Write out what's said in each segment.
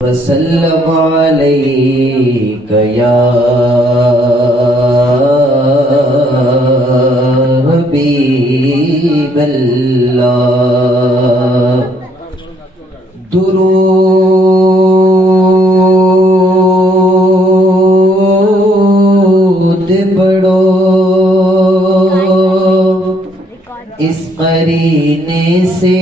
وسلم عليك يا حبيب الله درود پڑھو اس قرینے سے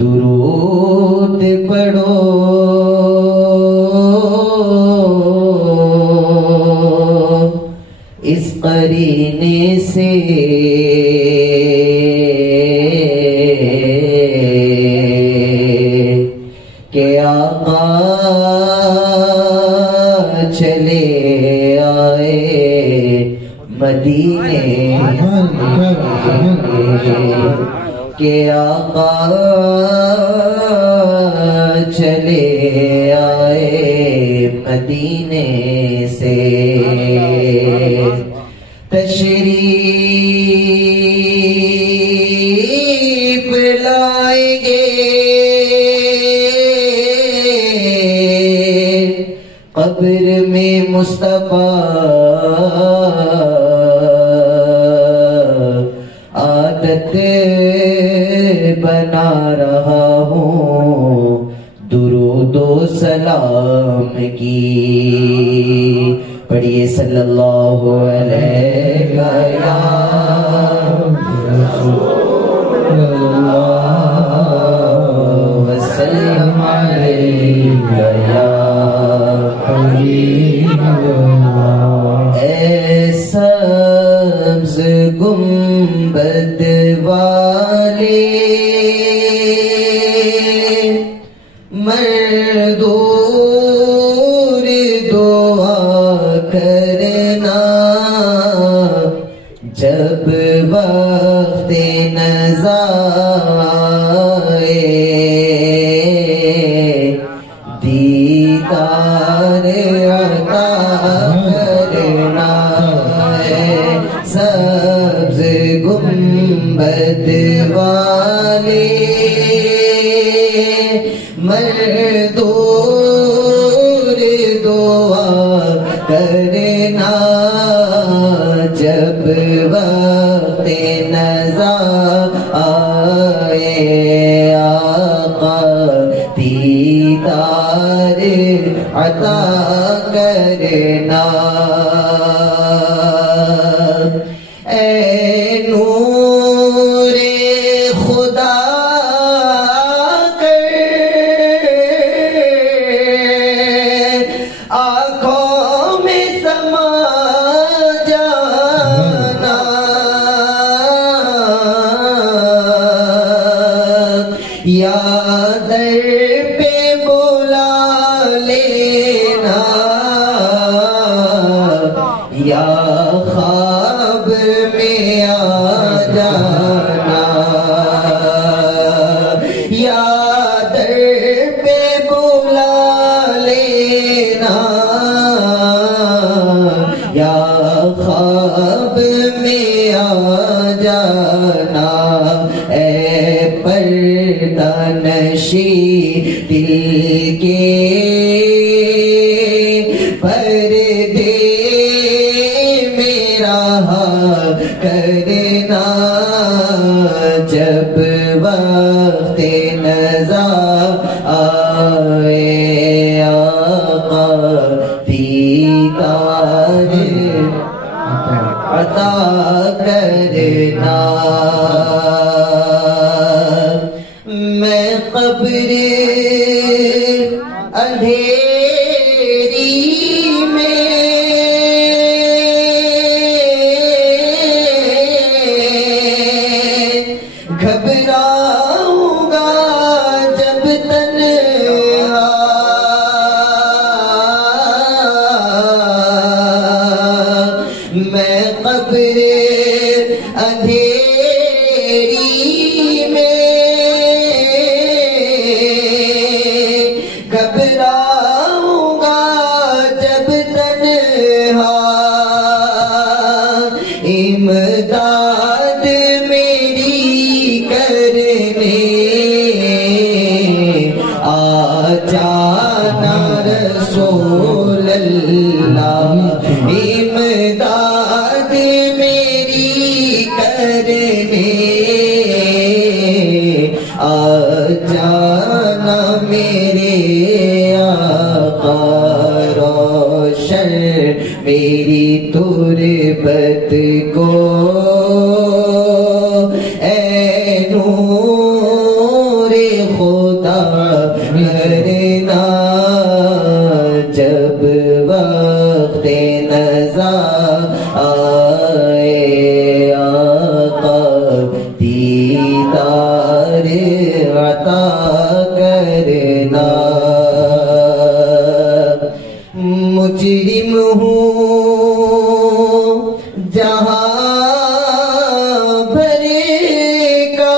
درود پڑھو اس قرینے سے کہ آقا چلے آئے مدینے کہ آقا چلے آئے مدینے سے تشریف لائیں گے قبر میں مصطفیٰ عادت بنا رہا ہوں درود و سلام کی پڑھیے صلی اللہ علیہ وسلم علیہ اے سبز گنبد والے مردور دعا کرنا جب وقت نزا آئے دیدار عطا کرنا سبز گنبد والے مردور دعا کرنا جب وقت نزا آئے آقا دیدار عطا کرنا اے نور خدا یا در پہ بلا لینا یا خواب میں آ جانا یا در پہ بلا لینا یا خواب میں آ جانا اے پردہ نشی دل کے پردے میرا کرنا جب وقت نزا آئے آقا دیدار عطا کرنا میں قبر اندھیری میں گھبراؤں گا جب تنہا میں قبر اندھیری میں گھبراؤں گا جب تنہا امداد میں کرنے آ جانا میرے آقا روشن میری تربت کو اے نور خدا کرنا جب وقت نزا آئے آقا دیدار عطا کرنا مجرم ہوں جہاں بھر کا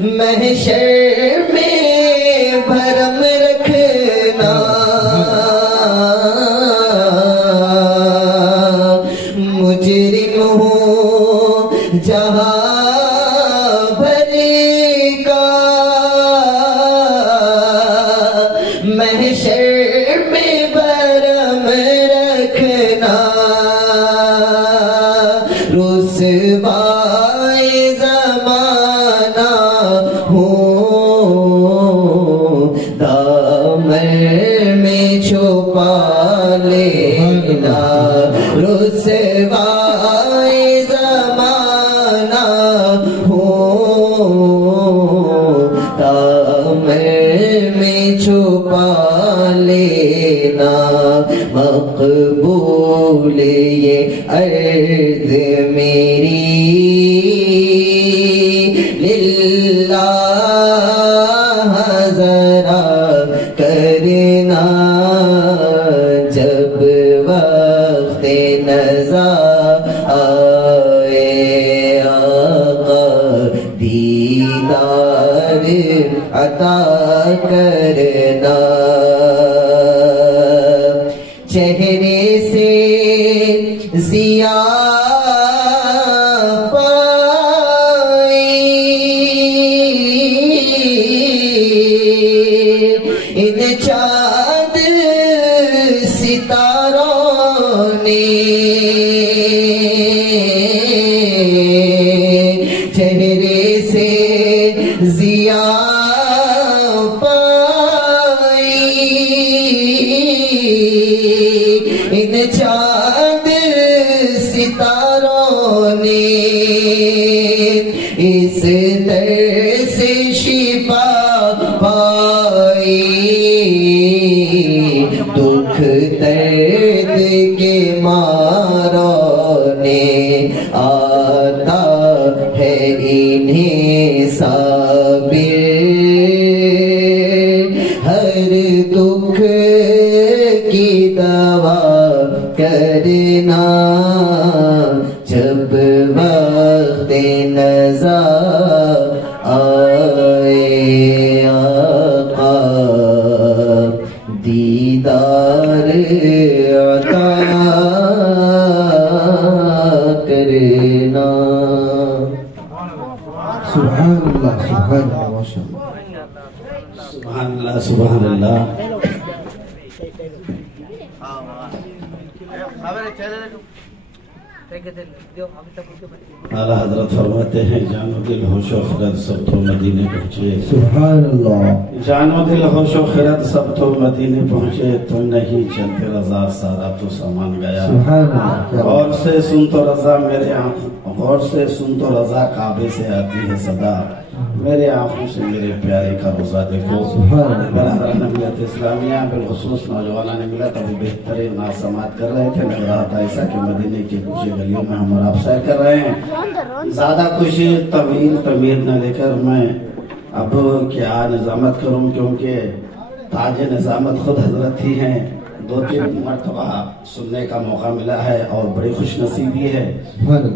محشر میں بھرم رکھنا مجرم ہوں جہاں بھر کا محشر میں بھرم رکھنا رسوائے زمانہ ہوں دامن میں چھپا لینا رسوائے زمانہ ہوں دامن میں چھپا لینا مقبول یہ عرض میری للہ ذرا کرنا جب وقت نزا آئے آقا دیدار عطا کرنا چہرے سے ضیاء پائی ان چاند ستاروں نے چہرے سے ضیاء پائی ان چاند ستاروں نے اس در سے شفا پائی دکھ درد کے ماروں نے آتا ہے انہیں صابر ہر دکھ کی دوا کرنا جب وقت نزا آئے آقا دیدار عطا کرنا سبحان اللہ سبحان اللہ ماشاء اللہ سبحان اللہ سبحان اللہ اعلیٰ حضرت فرماتے ہیں جان و دل ہوش و خرد سب تو مدینے پہنچے سبحان اللہ جان و دل ہوش و خرد سب تو مدینے پہنچے تم نہیں چلتے رضا سارا تو سامان گیا سبحان اللہ غور سے سن تو رضا میرے آنکھوں غور سے سن تو رضا کعبے سے آتی ہے صدا میرے آنکھوں سے میرے پیارے کا روزہ دیکھو برادران ملت اسلامیہ بالخصوص نوجوانان ملت ابھی بہترین ناسمات کر رہے تھے لگ رہا تھا ایسا کہ مدینے کے کچھ گلیوں میں ہم اور آپ سیر کر رہے ہیں زیادہ کچھ طویل تمیر نہ لے کر میں اب کیا نظامت کروں کیونکہ تاج نظامت خود حضرت ہی ہیں 2-3 مرتبہ سننے کا موقع ملا ہے اور بڑی خوش نصیبی ہے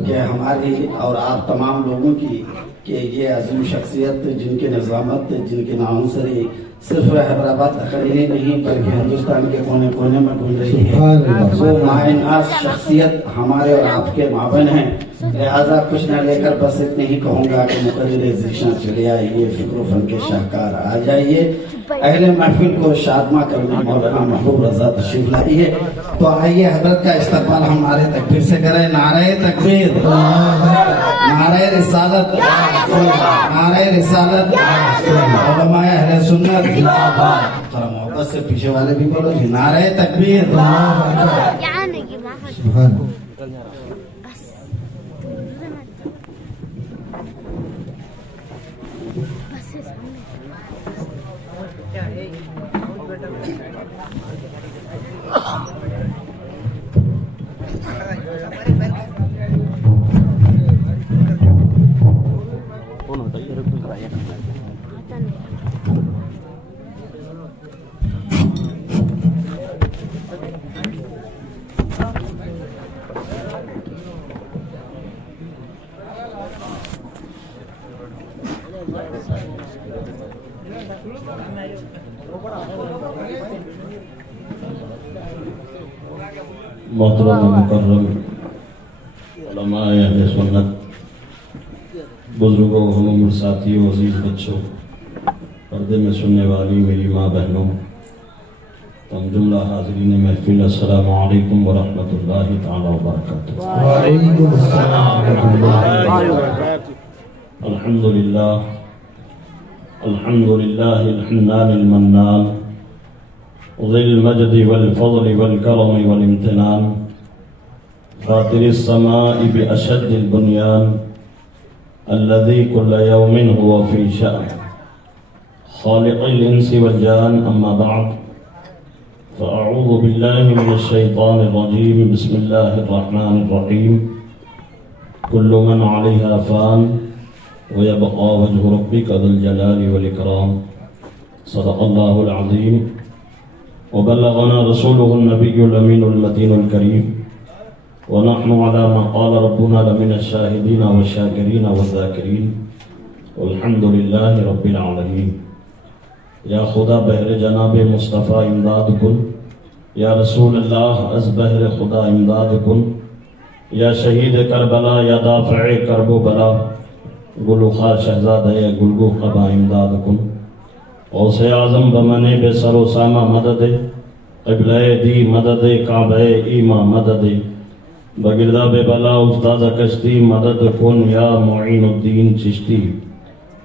کہ ہماری اور آپ تمام لوگوں کی کہ یہ عظیم شخصیت جن کی نظامت جن کی ناعنصری صرف حیدرآباد تقریر نہیں بلکہ ہندوستان کے کونے کونے میں گونج رہی ہے وہ مائناس شخصیت ہمارے اور آپ کے مابین ہیں لہذا کچھ نہ لے کر بس اتنے ہی کہوں گا کہ مقرر ذیشاں چلے آئیے فکر و فن کے شاہکار آ جائیے اہل محفل کو شادمہ کرنے مولانا محبوب رضا تشریف لائیے تو آئیے حضرت کا استقبال ہمارے تکبیر سے کریں. نعرہ تکبیر، نعرہ رسالت، نعرہ رسالت، علماء اہل سنت. ذرا محبت سے پیچھے والے بھی بولو جی. نعرہ تکبیر. سبحان محترم مکرم علماء اہل سنت، بزرگوں، ہم عمر ساتھیوں، عزیز بچوں، پردے میں سننے والی میری ماں بہنوں، تم جملہ حاضرین محفل، السلام علیکم ورحمۃ اللہ تعالی وبرکاتہ. وعلیکم السلام ورحمۃ اللہ وبرکاتہ. الحمدللہ الحمدللہ الحنان المنان ذی المجد والفضل والکرم والامتنان فاطر السماء بأشد البنیان الذي كل يوم هو في شأن خالق الإنس والجان. أما بعد فأعوذ بالله من الشيطان الرجيم. بسم الله الرحمن الرحيم. كل من عليها فان ويبقى وجه ربك ذو الجلال والإكرام. صدق الله العظيم وبلغنا رسوله النبي الأمين المتين الكريم ونحن على ما قال ربنا لمن الشاهدين والشاكرين والذاكرين والحمد لله رب العالمين. یا خدا بہر جناب مصطفیٰ امداد کن، یا رسول اللہ از بہر خدا امداد کن، یا شہید کربلا، یا دافع کرب و بلا، گلو خار شہزادہ گلگو قبا امداد کن. غوث اعظم بمنے بے سر و سامہ مدد، قبلہ دی مدد، کعبہ ایمہ مدد، بگردہ بے بلا افتادہ کشتی مدد کن. یا معین الدین چشتی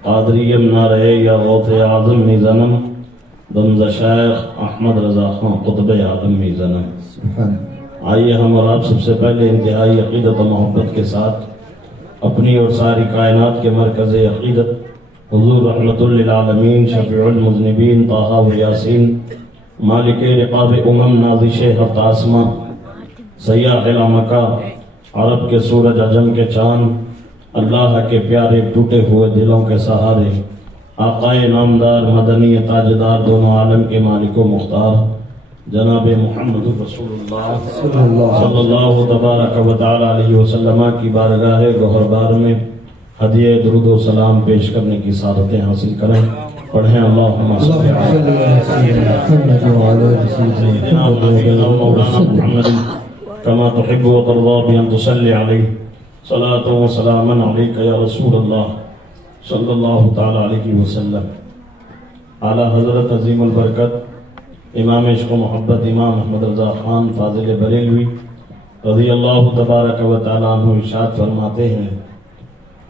قادریم نہ رہے، یا غوث اعظم می زنم بنز شیخ احمد رضا خان قطب عالم می زنم. آئیے ہم اور آپ سب سے پہلے انتہائی عقیدت و محبت کے ساتھ اپنی اور ساری کائنات کے مرکز عقیدت حضور رحمت للعالمین، شفیع المذنبین، طٰہٰ و یاسین، مالک رقاب امم، نازش ہفت آسماں، سیاح العمکہ، عرب کے سورج عجم کے چاند، اللہ کے پیارے ٹوٹے ہوئے دلوں کے سہارے، آقائے نامدار، مدنی تاجدار، دونوں عالم کے مالک و مختار، جناب محمد رسول اللہ صلی اللہ تبارک و تعالی علیہ وسلم کی بارگاہ گوہر بار میں ہدیہ درود و سلام پیش کرنے کی سعادتیں حاصل کریں. پڑھیں اللہم صلی علی سیدنا و نبینا و مولانا محمد کما تحب و ترضى بأن تصلی علیہ صلاة و سلاما علیک یا رسول اللہ صلی اللہ تعالی علیہ وسلم. اعلیٰ حضرت عظیم البرکت امام عشق و محبت امام احمد رضا خان فاضل بریلوی رضی اللہ تبارک و تعالیٰ عنہ ارشاد فرماتے ہیں،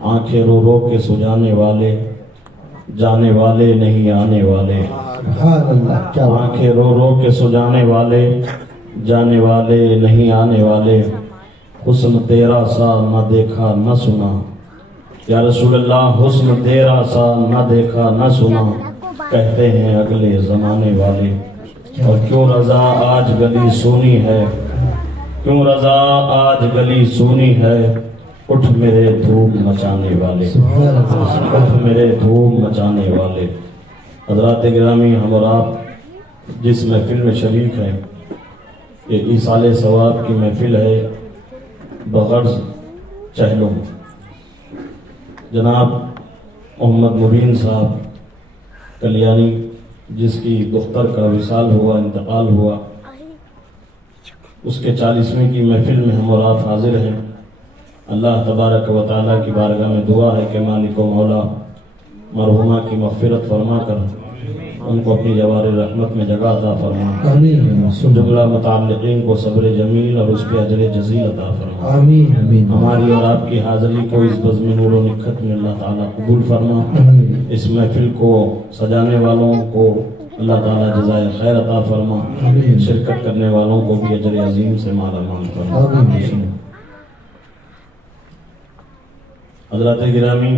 آنکھیں رو رو کے سجانے والے، جانے والے نہیں آنے والے. آنکھیں رو رو کے سجانے والے، جانے والے نہیں آنے والے. حسن تیرا سا نہ دیکھا نہ سنا، یا رسول اللہ حسن تیرا سا نہ دیکھا نہ سنا، کہتے ہیں اگلے زمانے والے. اور کیوں رضا آج گلی سونی ہے، کیوں رضا آج گلی سونی ہے، اٹھ میرے دھوم مچانے والے، اٹھ میرے دھوم مچانے والے. حضرات گرامی، ہم اور آپ جس محفل میں شریک ہیں یہ ایصال ثواب کی محفل ہے بغرض چہلوں. جناب محمد مبین صاحب کلیانی جس کی دختر کا وصال ہوا، انتقال ہوا، اس کے 40ویں کی محفل میں ہم اور آپ حاضر ہیں. اللہ تبارک و تعالیٰ کی بارگاہ میں دعا ہے کہ مالک و مولا مرحومہ کی مغفرت فرما کر ان کو اپنی جوار رحمت میں جگہ عطا فرما. آمین. جملہ متعلقین کو صبر جمیل اور اس پہ اجر جزیل عطا فرما. آمین. آمین. ہماری اور آپ کی حاضری کو اس بزم نور و نکھت میں اللہ تعالیٰ قبول فرما. آمین. اس محفل کو سجانے والوں کو اللہ تعالیٰ جزائے خیر عطا فرما. آمین. شرکت کرنے والوں کو بھی اجر عظیم سے مالا مال فرما. آمین. حضرات گرامی،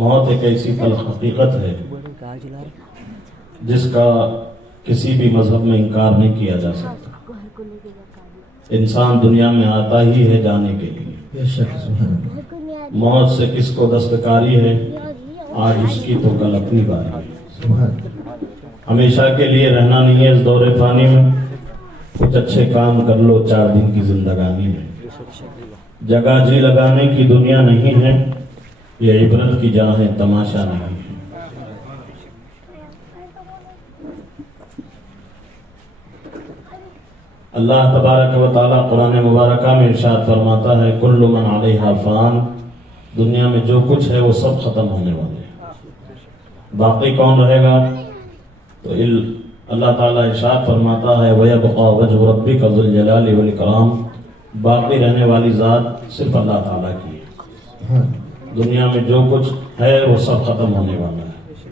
موت ایک ایسی تلخ حقیقت ہے جس کا کسی بھی مذہب میں انکار نہیں کیا جا سکتا. انسان دنیا میں آتا ہی ہے جانے کے لیے. بے شک. سبحان اللہ. موت سے کس کو دستکاری ہے، آج اس کی تو کل اپنی باری ہے. سبحان اللہ. ہمیشہ کے لیے رہنا نہیں ہے اس دور فانی میں. کچھ اچھے کام کر لو 4 دن کی زندگانی میں. جگہ جی لگانے کی دنیا نہیں ہے، یہ عبرت کی جہاں ہے، تماشا نہیں ہے. اللہ تبارک و تعالیٰ قرآن مبارکہ میں ارشاد فرماتا ہے کل من علیہا فان، دنیا میں جو کچھ ہے وہ سب ختم ہونے والے ہیں، باقی کون رہے گا؟ تو اللہ تعالیٰ ارشاد فرماتا ہے وَيَبْقَى وَجْهُ رَبِّكَ ذُو الْجَلَالِ وَالْإِكْرَامِ، باقی رہنے والی ذات صرف اللہ تعالیٰ کی ہے. دنیا میں جو کچھ ہے وہ سب ختم ہونے والا ہے،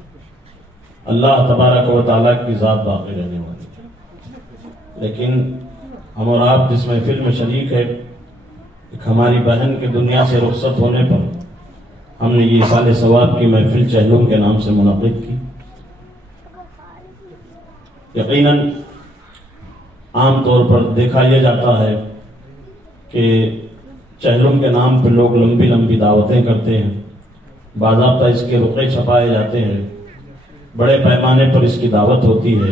اللہ تبارک و تعالیٰ کی ذات باقی رہنے والی ہے. لیکن ہم اور آپ جس محفل میں شریک ہے، ایک ہماری بہن کے دنیا سے رخصت ہونے پر ہم نے یہ سال ثواب کی محفل چہلم کے نام سے منعقد کی. یقیناً عام طور پر دیکھا یہ جاتا ہے کہ چہلم کے نام پہ لوگ لمبی لمبی دعوتیں کرتے ہیں، باضابطہ اس کے رقعے چھپائے جاتے ہیں، بڑے پیمانے پر اس کی دعوت ہوتی ہے،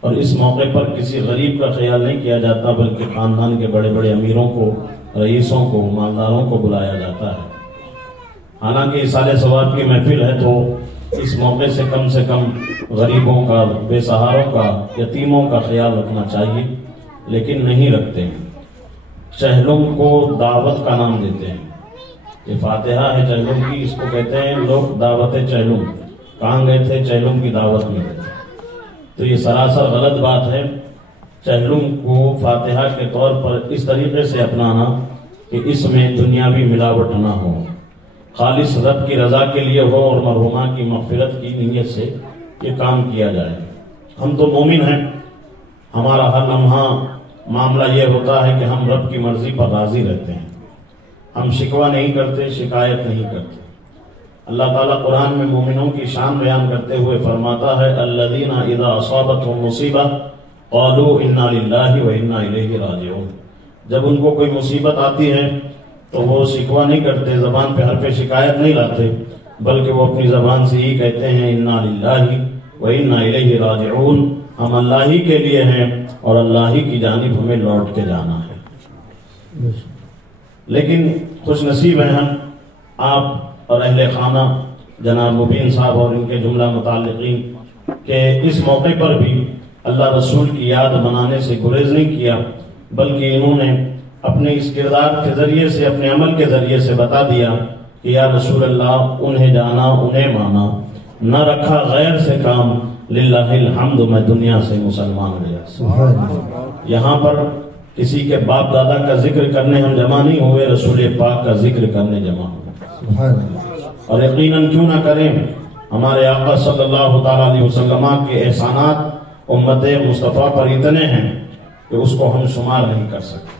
اور اس موقع پر کسی غریب کا خیال نہیں کیا جاتا بلکہ خاندان کے بڑے بڑے امیروں کو، رئیسوں کو، مالداروں کو بلایا جاتا ہے. حالانکہ اس سال ثواب کی محفل ہے تو اس موقع سے کم غریبوں کا، بے سہاروں کا، یتیموں کا خیال رکھنا چاہیے، لیکن نہیں رکھتے ہیں. چہلم کو دعوت کا نام دیتے ہیں. یہ فاتحہ ہے چہلم کی، اس کو کہتے ہیں لوگ دعوت چہلم. کہاں گئے تھے؟ چہلم کی دعوت میں گئے تھے. تو یہ سراسر غلط بات ہے. چہلم کو فاتحہ کے طور پر اس طریقے سے اپنانا کہ اس میں دنیاوی ملاوٹ نہ ہو، خالص رب کی رضا کے لیے ہو اور مرحومہ کی مغفرت کی نیت سے یہ کام کیا جائے. ہم تو مومن ہیں، ہمارا ہر لمحہ معاملہ یہ ہوتا ہے کہ ہم رب کی مرضی پر راضی رہتے ہیں. ہم شکوہ نہیں کرتے، شکایت نہیں کرتے. اللہ تعالیٰ قرآن میں مومنوں کی شان بیان کرتے ہوئے فرماتا ہے الذین اذا اصابتهم مصیبہ قالوا انا للہ وانا الیہ راجعون. جب ان کو کوئی مصیبت آتی ہے تو وہ شکوہ نہیں کرتے، زبان پہ حرف شکایت نہیں لاتے، بلکہ وہ اپنی زبان سے ہی کہتے ہیں انا للہ وانا الیہ راجعون، ہم اللہ ہی کے لیے ہیں اور اللہ ہی کی جانب ہمیں لوٹ کے جانا ہے. لیکن خوش نصیب ہیں ہم، آپ اور اہل خانہ جناب مبین صاحب اور ان کے جملہ متعلقین کہ اس موقع پر بھی اللہ رسول کی یاد منانے سے گریز نہیں کیا، بلکہ انہوں نے اپنے اس کردار کے ذریعے سے، اپنے عمل کے ذریعے سے بتا دیا کہ یا رسول اللہ انہیں جانا، انہیں مانا، نہ رکھا غیر سے کام، للہ الحمد میں دنیا سے مسلمان گیا. یہاں پر کسی کے باپ دادا کا ذکر کرنے ہم جمع نہیں ہوئے، رسول پاک کا ذکر کرنے جمع ہوئے. اور یقیناً کیوں نہ کریں، ہمارے آقا صلی اللہ تعالیٰ علیہ وسلم کے احسانات امت مصطفیٰ پر اتنے ہیں کہ اس کو ہم شمار نہیں کر سکتے.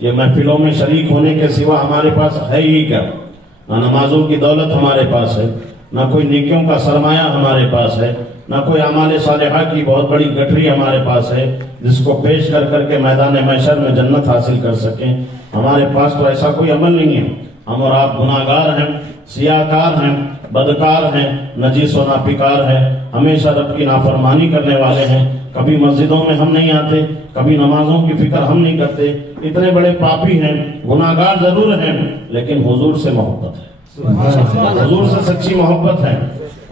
یہ محفلوں میں شریک ہونے کے سوا ہمارے پاس ہے ہی کیا؟ نہ نمازوں کی دولت ہمارے پاس ہے، نہ کوئی نیکیوں کا سرمایہ ہمارے پاس ہے، نہ کوئی اعمال صالحہ کی بہت بڑی گٹھری ہمارے پاس ہے جس کو پیش کر کر کے میدان محشر میں جنت حاصل کر سکیں. ہمارے پاس تو ایسا کوئی عمل نہیں ہے. ہم اور آپ گناہگار ہیں، سیاہکار ہیں، بدکار ہیں، نجیس و ناپکار ہیں، ہمیشہ رب کی نافرمانی کرنے والے ہیں. کبھی مسجدوں میں ہم نہیں آتے، کبھی نمازوں کی فکر ہم نہیں کرتے. اتنے بڑے پاپی ہیں، گناہگار ضرور ہیں، لیکن حضور سے محبت ہے، حضور سے سچی محبت ہے.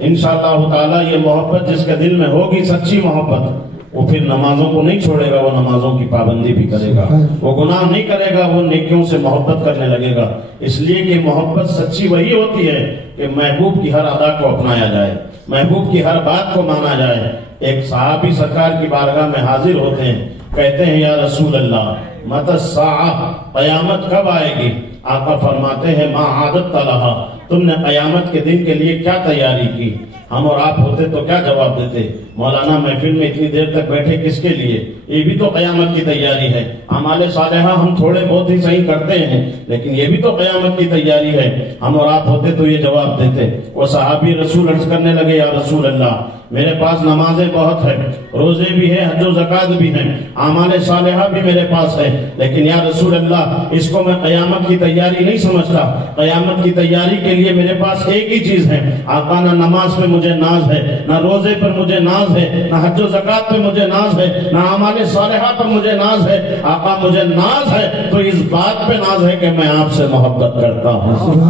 انشاءاللہ تعالی یہ محبت جس کے دل میں ہوگی، سچی محبت، وہ پھر نمازوں کو نہیں چھوڑے گا، وہ نمازوں کی پابندی بھی کرے گا، وہ گناہ نہیں کرے گا، وہ نیکیوں سے محبت کرنے لگے گا۔ اس لیے کہ محبت سچی وہی ہوتی ہے کہ محبوب کی ہر ادا کو اپنایا جائے، محبوب کی ہر بات کو مانا جائے۔ ایک صحابی سرکار کی بارگاہ میں حاضر ہوتے ہیں، کہتے ہیں یا رسول اللہ متی الساعہ، قیامت کب آئے گی؟ آقا فرماتے ہیں ما عادت لہا، تم نے قیامت کے دن کے لیے کیا تیاری کی؟ ہم اور آپ ہوتے تو کیا جواب دیتے؟ مولانا محفل میں اتنی دیر تک بیٹھے کس کے لیے؟ یہ بھی تو قیامت کی تیاری ہے۔ اعمال صالحہ ہم تھوڑے بہت ہی صحیح کرتے ہیں، لیکن یہ بھی تو قیامت کی تیاری ہے۔ ہم اور آپ ہوتے تو یہ جواب دیتے۔ وہ صحابی رسول عرض کرنے لگے یا رسول اللہ میرے پاس نمازیں بہت ہیں، روزے بھی ہیں، حج و زکات بھی ہیں، اعمال صالحہ بھی میرے پاس ہے، لیکن یا رسول اللہ اس کو میں قیامت کی تیاری نہیں سمجھتا۔ قیامت کی تیاری کے لیے میرے پاس ایک ہی چیز ہے، آقا نہ نماز پہ مجھے ناز ہے، نہ روزے پر مجھے ناز ہے، نہ حج و زکات پہ مجھے ناز ہے، نہ اعمال صالحہ پر مجھے ناز ہے۔ آقا مجھے ناز ہے تو اس بات پہ ناز ہے کہ میں آپ سے محبت کرتا ہوں۔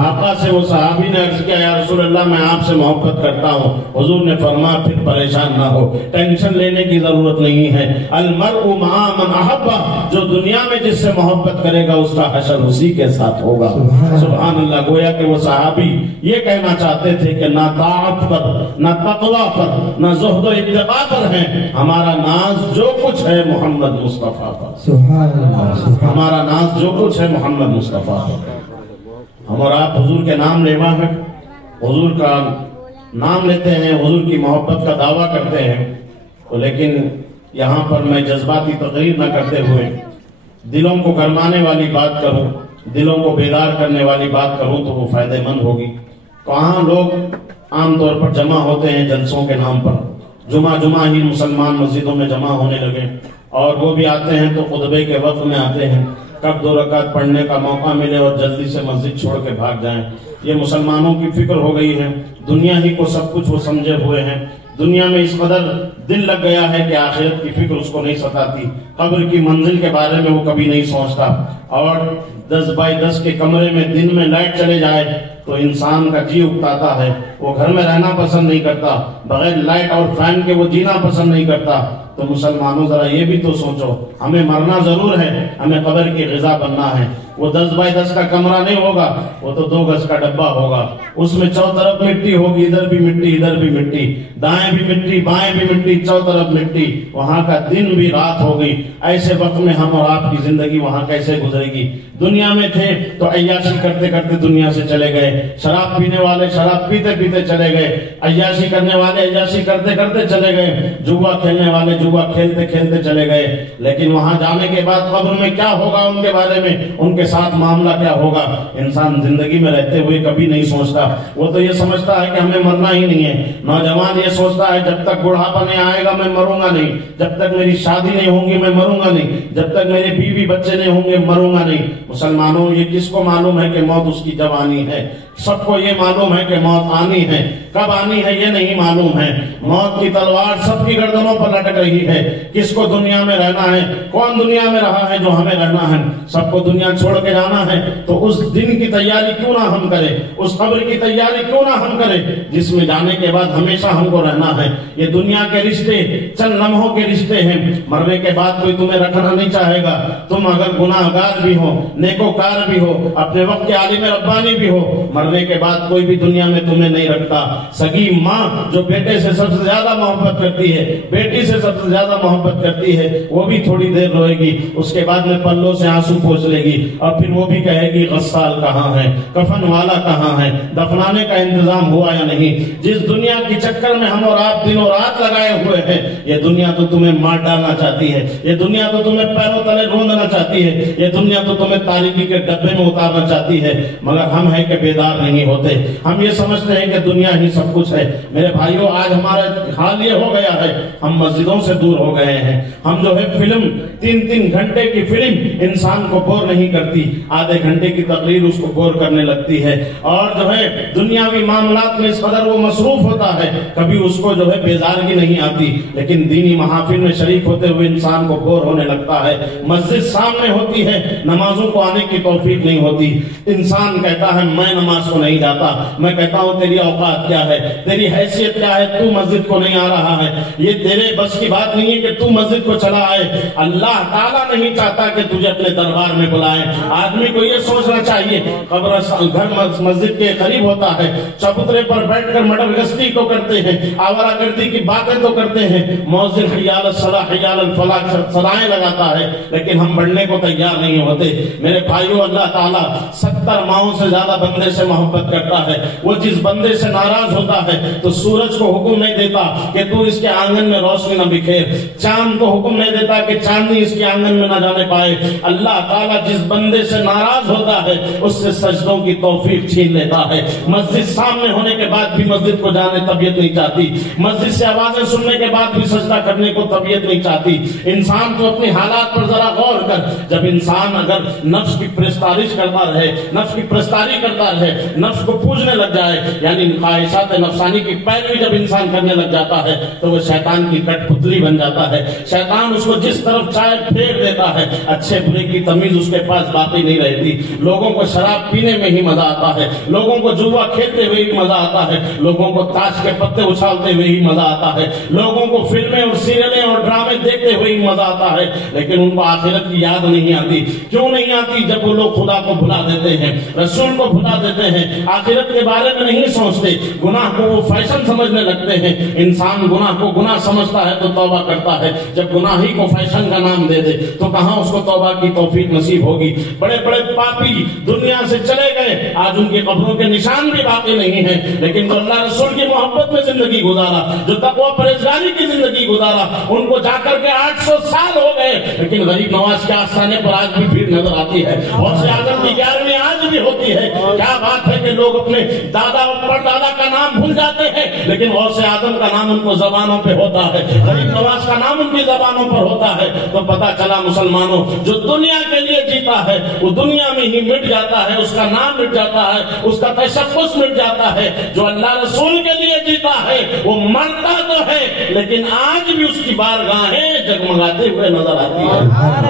آقا سے وہ صحابی نے عرض کیا یا رسول اللہ میں آپ سے محبت کرتا ہوں۔ حضور نے فرمایا پھر پریشان نہ ہو، ٹینشن لینے کی ضرورت نہیں ہے۔ المرء مع من احب، جو دنیا میں جس سے محبت کرے گا اس کا حشر اسی کے ساتھ ہوگا۔ سبحان اللہ۔ گویا کہ وہ صحابی یہ کہنا چاہتے تھے کہ نہ طاعت پر، نہ تقوی پر، نہ زہد و اتقاء پر ہے، ہمارا ناز جو کچھ ہے محمد مصطفیٰ پر۔ ہمارا ناز جو کچھ ہے محمد مصطفیٰ پر۔ ہم اور آپ حضور کے نام لیوا ہے، حضور کا نام لیتے ہیں، حضور کی محبت کا دعویٰ کرتے ہیں، لیکن یہاں پر میں جذباتی تقریر نہ کرتے ہوئے دلوں کو گرمانے والی بات کروں، دلوں کو بیدار کرنے والی بات کروں تو وہ فائدہ مند ہوگی۔ کہاں لوگ عام طور پر جمع ہوتے ہیں جلسوں کے نام پر، جمعہ ہی مسلمان مسجدوں میں جمع ہونے لگے، اور وہ بھی آتے ہیں تو خطبے کے وقت میں آتے ہیں، کب 2 رکعت پڑھنے کا موقع ملے اور جلدی سے مسجد چھوڑ کے بھاگ جائیں۔ یہ مسلمانوں کی فکر ہو گئی ہے، دنیا ہی کو سب کچھ وہ سمجھے ہوئے ہیں، دنیا میں اس قدر دل لگ گیا ہے کہ آخرت کی فکر اس کو نہیں ستاتی، قبر کی منزل کے بارے میں وہ کبھی نہیں سوچتا، اور 10x10 کے کمرے میں دن میں لائٹ چلے جائے تو انسان کا جی اکتاتا ہے، وہ گھر میں رہنا پسند نہیں کرتا، بغیر لائٹ اور فین کے وہ جینا پسند نہیں کرتا۔ تو مسلمانوں ذرا یہ بھی تو سوچو، ہمیں مرنا ضرور ہے، ہمیں قبر کی غذا بننا ہے۔ وہ 10x10 کا کمرہ نہیں ہوگا، وہ تو 2 گز کا ڈبہ ہوگا، اس میں چو طرف مٹی ہوگی، ادھر بھی مٹی ادھر بھی مٹی، دائیں بھی مٹی بائیں بھی مٹی، چو طرف مٹی، وہاں کا دن بھی رات ہوگی۔ ایسے وقت میں ہم اور آپ کی زندگی وہاں کیسے گزرے گی؟ دنیا میں تھے تو عیاشی کرتے کرتے دنیا سے چلے گئے، شراب پینے والے شراب پیتے پیتے چلے گئے، عیاشی کرنے والے عیاشی کرتے کرتے چلے گئے، جوا کھیلنے والے جوا کھیلتے کھیلتے چلے گئے، لیکن وہاں جانے کے بعد قبر میں کیا ہوگا ان کے بارے میں، ان کے ساتھ معاملہ کیا ہوگا، انسان زندگی میں رہتے ہوئے کبھی نہیں سوچتا۔ وہ تو یہ سمجھتا ہے کہ ہمیں مرنا ہی نہیں ہے، نوجوان یہ سوچتا ہے جب تک بڑھاپا نہیں آئے گا میں مروں گا نہیں، جب تک میری شادی نہیں ہوگی میں مروں گا نہیں، جب تک میرے بیوی بچے نہیں ہوں گے مروں گا نہیں۔ مسلمانوں یہ کس کو معلوم ہے کہ موت اس کی جوانی ہے؟ سب کو یہ معلوم ہے کہ موت آنی ہے، کب آنی ہے یہ نہیں معلوم ہے۔ موت کی تلوار سب کی گردنوں پر لٹک رہی ہے، کس کو دنیا میں رہنا ہے؟ کون دنیا میں رہا ہے جو ہمیں رہنا ہے؟ سب کو دنیا چھوڑ کے جانا ہے، تو اس دن کی تیاری کیوں نہ ہم کریں، اس قبر کی تیاری کیوں نہ ہم کریں جس میں جانے کے بعد ہمیشہ ہم کو رہنا ہے۔ یہ دنیا کے رشتے چند لمحوں کے رشتے ہیں، مرنے کے بعد کوئی تمہیں رکھنا نہیں چاہے گا۔ تم اگر گناہگار بھی ہو، نیکوکار بھی ہو، اپنے وقت کے عالم ربانی بھی ہو، مرنے کے بعد کوئی بھی دنیا میں تمہیں نہیں رکھتا۔ سگی ماں جو بیٹے سے سب سے زیادہ محبت کرتی ہے، بیٹی سے سب سے زیادہ محبت کرتی ہے، وہ بھی تھوڑی دیر روئے گی، اس کے بعد میں پلوں سے آنسو پوچھ لے گی، اور پھر وہ بھی کہے گی غسال کہاں ہے، کفن والا کہاں ہے، دفنانے کا انتظام ہوا یا نہیں۔ جس دنیا کی چکر میں ہم اور آپ دن اور رات لگائے ہوئے ہیں، یہ دنیا تو تمہیں مار ڈالنا چاہتی ہے، یہ دنیا تو تمہیں پیروں تلے ڈھونڈنا چاہتی ہے، یہ دنیا تو تمہیں تاریکی کے ڈبے میں اتارنا چاہتی ہے، مگر ہم ہیں کہ بیدار نہیں ہوتے۔ ہم یہ سمجھتے ہیں کہ دنیا ہی سب کچھ ہے۔ میرے بھائیوں آج ہمارا حال یہ ہو گیا ہے، ہم مسجدوں سے دور ہو گئے ہیں۔ ہم جو ہے فلم 3 گھنٹے کی فلم انسان کو بور نہیں کرتی، آدھے گھنٹے کی تقریر اس کو بور کرنے لگتی ہے، اور جو ہے دنیاوی معاملات میں اس قدر وہ مصروف ہوتا ہے کبھی اس کو جو ہے بیزارگی نہیں آتی، لیکن دینی محافل میں شریک ہوتے ہوئے انسان کو بور ہونے لگتا ہے۔ مسجد سامنے ہوتی ہے، نمازوں کو آنے کی توفیق نہیں ہوتی، انسان کہتا ہے میں نماز نماز کو نہیں جاتا، میں کہتا ہوں تیری اوقات کیا ہے، تیری حیثیت کیا ہے، تو مسجد کو نہیں آ رہا ہے، یہ تیرے بس کی بات نہیں ہے کہ تو مسجد کو چلا آئے۔ اللہ تعالیٰ نہیں چاہتا کہ تجھے اپنے دربار میں بلائے۔ آدمی کو یہ سوچنا چاہیے، قبر گھر مسجد کے قریب ہوتا ہے، چبوترے پر بیٹھ کر مٹر گشتی تو کرتے ہیں، آوارہ گردی کی باتیں تو کرتے ہیں، مؤذن حی علی الصلاۃ حی علی الفلاح صدائیں لگاتا ہے، لیکن ہم بڑھنے کو تیار نہیں ہوتے۔ میرے بھائیو، اللہ تعالیٰ 70 ماہوں سے زیادہ بندے سے محبت کرتا ہے۔ وہ جس بندے سے ناراض ہوتا ہے تو سورج کو حکم نہیں دیتا کہ تو اس کے آنگن میں روشنی نہ بکھیر، چاند کو حکم نہیں دیتا کہ چاندنی اس کے آنگن میں نہ جانے پائے۔ اللہ تعالیٰ جس بندے سے ناراض ہوتا ہے اس سے سجدوں کی توفیق چھین لیتا ہے۔ مسجد سامنے ہونے کے بعد بھی مسجد کو جانے طبیعت نہیں چاہتی، مسجد سے آوازیں سننے کے بعد بھی سجدہ کرنے کو طبیعت نہیں چاہتی۔ انسان تو اپنے حالات پر ذرا غور کر، جب انسان اگر نفس کی پرستارش کرتا رہے، نفس کی پرستاری کرتا رہے، نفس کو پوجنے لگ جائے، یعنی خواہشات نفسانی کی پیروی جب انسان کرنے لگ جاتا ہے تو وہ شیطان کی کٹ پتلی بن جاتا ہے۔ شیطان اس کو جس طرف چاہے پھیر دیتا ہے، اچھے برے کی تمیز اس کے پاس باقی نہیں رہتی۔ لوگوں کو شراب پینے میں ہی مزہ آتا ہے، لوگوں کو جوا کھیلتے ہوئے ہی مزہ آتا ہے، لوگوں کو تاش کے پتے اچھالتے ہوئے ہی مزہ آتا ہے، لوگوں کو فلمیں اور سیریلیں اور ڈرامے دیکھتے ہوئے ہی مزہ آتا ہے، لیکن ان کو آخرت کی یاد نہیں آتی۔ کیوں نہیں آتی؟ جب وہ لوگ خدا کو بھلا دیتے ہیں، رسول کو بھلا دیتے ہیں، آخرت کے بارے میں نہیں سوچتے، گناہ کو وہ فیشن سمجھنے لگتے ہیں۔ انسان گناہ کو گناہ سمجھتا ہے تو توبہ کرتا ہے، جب گناہ ہی کو فیشن کا نام دے دے تو کہاں اس کو توبہ کی توفیق نصیب ہوگی۔ بڑے بڑے پاپی دنیا سے چلے گئے، آج ان کی قبروں کے نشان بھی باقی نہیں ہیں، لیکن جو اللہ رسول کی محبت میں زندگی گزارا، جو تقوی پرہیزگاری کی زندگی گزارا، ان کو جا کر کے 800 سال ہو گئے، لیکن غریب نواز کے آستانے پر آج بھی بھیڑ نظر آتی ہے، غوث اعظم کی 11ویں آج بھی ہوتی ہے۔ کیا بات ہے کہ لوگ اپنے دادا اور پردادا کا نام بھول جاتے ہیں، لیکن غوث اعظم کا نام ان کو زبانوں پہ ہوتا ہے، غریب نواز کا نام ان کی زبانوں پر ہوتا ہے۔ تو پتا چلا مسلمانوں، جو دنیا کے لیے جیتا ہے وہ دنیا میں ہی مٹ جاتا ہے، اس کا نام مٹ جاتا ہے، اس کا تشخص مٹ جاتا ہے۔ جو اللہ رسول کے لیے جیتا ہے وہ مرتا تو ہے، لیکن آج بھی اس کی بارگاہیں جگمگاتے ہوئے نظر آتی ہے۔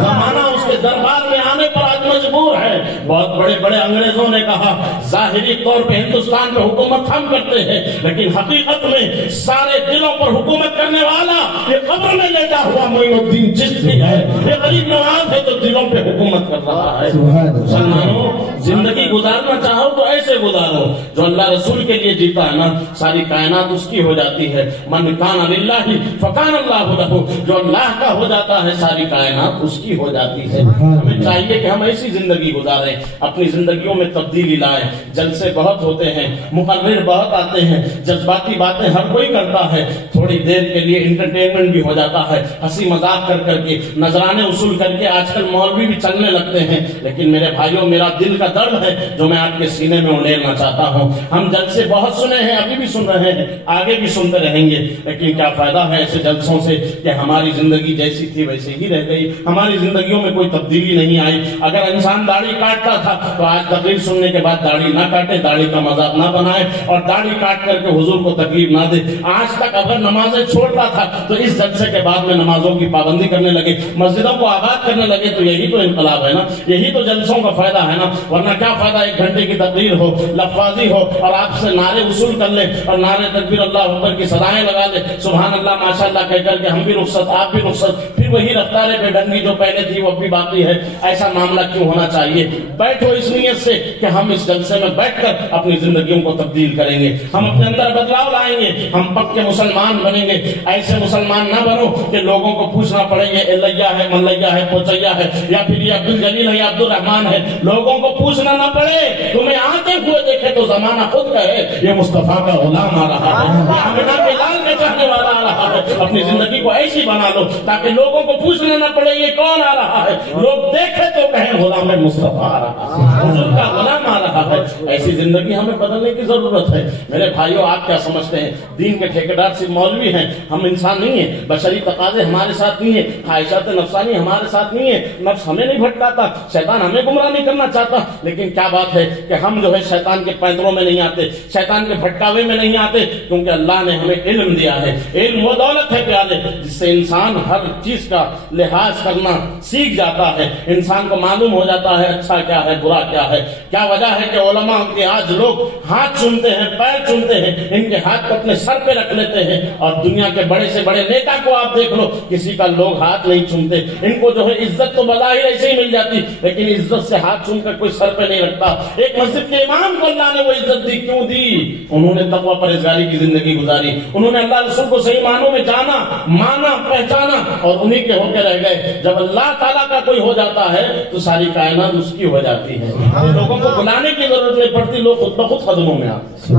زمانہ اس کے دربار میں آنے پر آج مجبور ہے۔ بہت بڑے بڑے انگریزوں نے کہا ظاہری طور پہ ہندوستان پہ حکومت ہم کرتے ہیں، لیکن حقیقت میں سارے دلوں پر حکومت کرنے والا یہ قبر میں لیٹا ہوا معین الدین چشتی ہے، یہ غریب نواز ہے تو دلوں پہ حکومت کر رہا ہے۔ مسلمانوں، زندگی گزارنا چاہو تو ایسے گزارو، جو اللہ رسول کے لیے جیتا ہے نا، ساری کائنات اس کی ہو جاتی ہے۔ من کان للہ فکان اللہ لہ، جو اللہ کا ہو جاتا ہے ساری کائنات اس کی ہو جاتی ہے۔ ہمیں چاہیے کہ ہم ایسی زندگی گزاریں، اپنی زندگیوں میں تبدیلی لائیں۔ جلسے بہت ہوتے ہیں، مقرر بہت آتے ہیں، جذباتی باتیں ہر کوئی کرتا ہے، تھوڑی دیر کے لیے انٹرٹینمنٹ بھی ہو جاتا ہے، ہنسی مذاق کر کر کے، نذرانے وصول کر کے آج کل مولوی بھی چلنے لگتے ہیں، لیکن میرے بھائیوں میرا دل کا درد ہے جو میں آپ کے سینے میں اڑیلنا چاہتا ہوں۔ ہم جلسے بہت سنے ہیں، ابھی بھی سن رہے ہیں، آگے بھی سنتے رہیں گے، لیکن کیا فائدہ ہے ایسے جلسوں سے کہ ہماری زندگی جیسی تھی ویسے ہی رہ گئی، ہماری زندگیوں میں کوئی تبدیلی نہیں آئی۔ اگر انسان داڑھی کاٹتا تھا تو آج تقریر سننے کے بعد داڑھی نہ کاٹے، داڑھی کا مذاق نہ بنائے اور داڑھی کاٹ کر کے حضور کو تکلیف نہ دے۔ آج تک اگر نمازیں چھوڑتا تھا تو اس جلسے کے بعد میں نمازوں کی پابندی کرنے لگے، مسجدوں کو آباد کرنے لگے، تو یہی تو انقلاب ہے نا، یہی تو جلسوں کا فائدہ ہے نا۔ ورنہ کیا فائدہ 1 گھنٹے کی تقریر ہو، لفاظی ہو اور آپ سے نعرے وصول کر لیں اور نعرے تکبیر اللہ اکبر کی صدائیں لگا لیں، سبحان اللہ ماشاء اللہ کہہ کر کے ہم بھی رخصت آپ بھی رخصت، پھر وہی رفتار بے ڈھنگی جو پہلے تھی وہ بھی باقی ہے۔ ایسا معاملہ کیوں ہونا چاہیے؟ بیٹھو اس نیت سے کہ ہم اس جلسے میں بیٹھ کر اپنی زندگیوں کو تبدیل کریں گے، ہم اپنے اندر بدلاؤ لائیں گے، ہم پکے مسلمان بنیں گے۔ ایسے مسلمان نہ بنو کہ لوگوں کو پوچھنا پڑے یہ الیہ ہے ملیہ ہے پوچیا ہے یا پھر یہ عبد الجلیل ہے یا عبد الرحمان ہے، لوگوں کو پوچھنا نہ پڑے، تمہیں آتے ہوئے دیکھے تو زمانہ خود کہے یہ مصطفیٰ کا غلام آ رہا ہے، یہ آمنہ کے لال کے چاہنے والا آ رہا ہے۔ اپنی زندگی کو ایسی بنا لو تاکہ لوگوں کو پوچھنا نہ پڑے یہ کون آ رہا ہے، لوگ دیکھے تو کہیں غلام مصطفیٰ آ رہا ہے، حضور کا غلام آ رہا ہے۔ ایسی زندگی ہمیں بدلنے کی ضرورت ہے۔ میرے بھائیوں، آپ کیا سمجھتے ہیں دین کے ٹھیکیدار صرف مولوی ہیں؟ ہم انسان نہیں ہیں، بشری تقاضے ہمارے ساتھ نہیں ہیں، خواہشات نفسانی ہمارے ساتھ نہیں ہیں، نفس ہمیں نہیں بھٹکاتا، شیطان ہمیں گمراہ نہیں کرنا چاہتا، لیکن کیا بات ہے کہ ہم جو ہے شیطان کے پینتروں میں نہیں آتے، شیطان کے بھٹکاوے میں نہیں آتے، کیونکہ اللہ نے ہمیں علم دیا ہے۔ علم وہ وہ دولت ہے پیارے جس سے انسان ہر چیز کا لحاظ کرنا سیکھ جاتا ہے. انسان کو معلوم ہو جاتا ہے اچھا کیا ہے برا کیا ہے. کیا وجہ ہے کہ علماء کے آج لوگ ہاتھ چومتے ہیں پیر چومتے ہیں, ان کے ہاتھ کو اپنے سر پہ رکھ لیتے ہیں, اور دنیا کے بڑے سے بڑے نیتا کو آپ دیکھ لو کسی کا لوگ ہاتھ نہیں چومتے. ان کو جو ہے عزت تو بظاہر ایسے ہی مل جاتی, لیکن عزت سے ہاتھ چوم کر کوئی سر پہ نہیں رکھتا. ایک مسجد کے امام کو اللہ نے وہ عزت دی, کیوں دی؟ انہوں نے تقوی پرہیزگاری کی زندگی گزاری, انہوں نے اللہ رسول کو صحیح معنوں میں جانا, مانا, پہچانا, اور انہی کے ہو کے رہ گئے. جب اللہ تعالیٰ کا کوئی ہو جاتا ہے تو ساری کائنات اس کی ہو جاتی ہے. لوگوں کو بلانے کی ضرورت نہیں پڑتی, لوگ خود بخود قدموں میں آتے ہیں.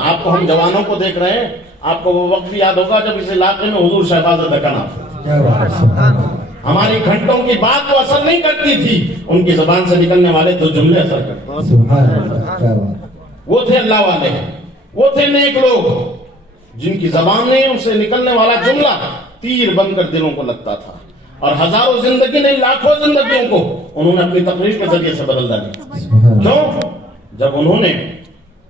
آپ کو ہم جوانوں کو دیکھ رہے ہیں, آپ کو وہ وقت بھی یاد ہوگا جب اس علاقے میں حضور شہباز دکن آتے. ہماری گھنٹوں کی بات کو اثر نہیں کرتی تھی, ان کی زبان سے نکلنے والے دو جملے اثر کرتے. وہ تھے اللہ والے, وہ تھے نیک لوگ جن کی زبان نے ان سے نکلنے والا جملہ تیر بن کر دلوں کو لگتا تھا, اور ہزاروں زندگی نہیں لاکھوں زندگیوں کو انہوں نے اپنی تقریر کے ذریعے سے بدل ڈالی. کیوں؟ جب انہوں نے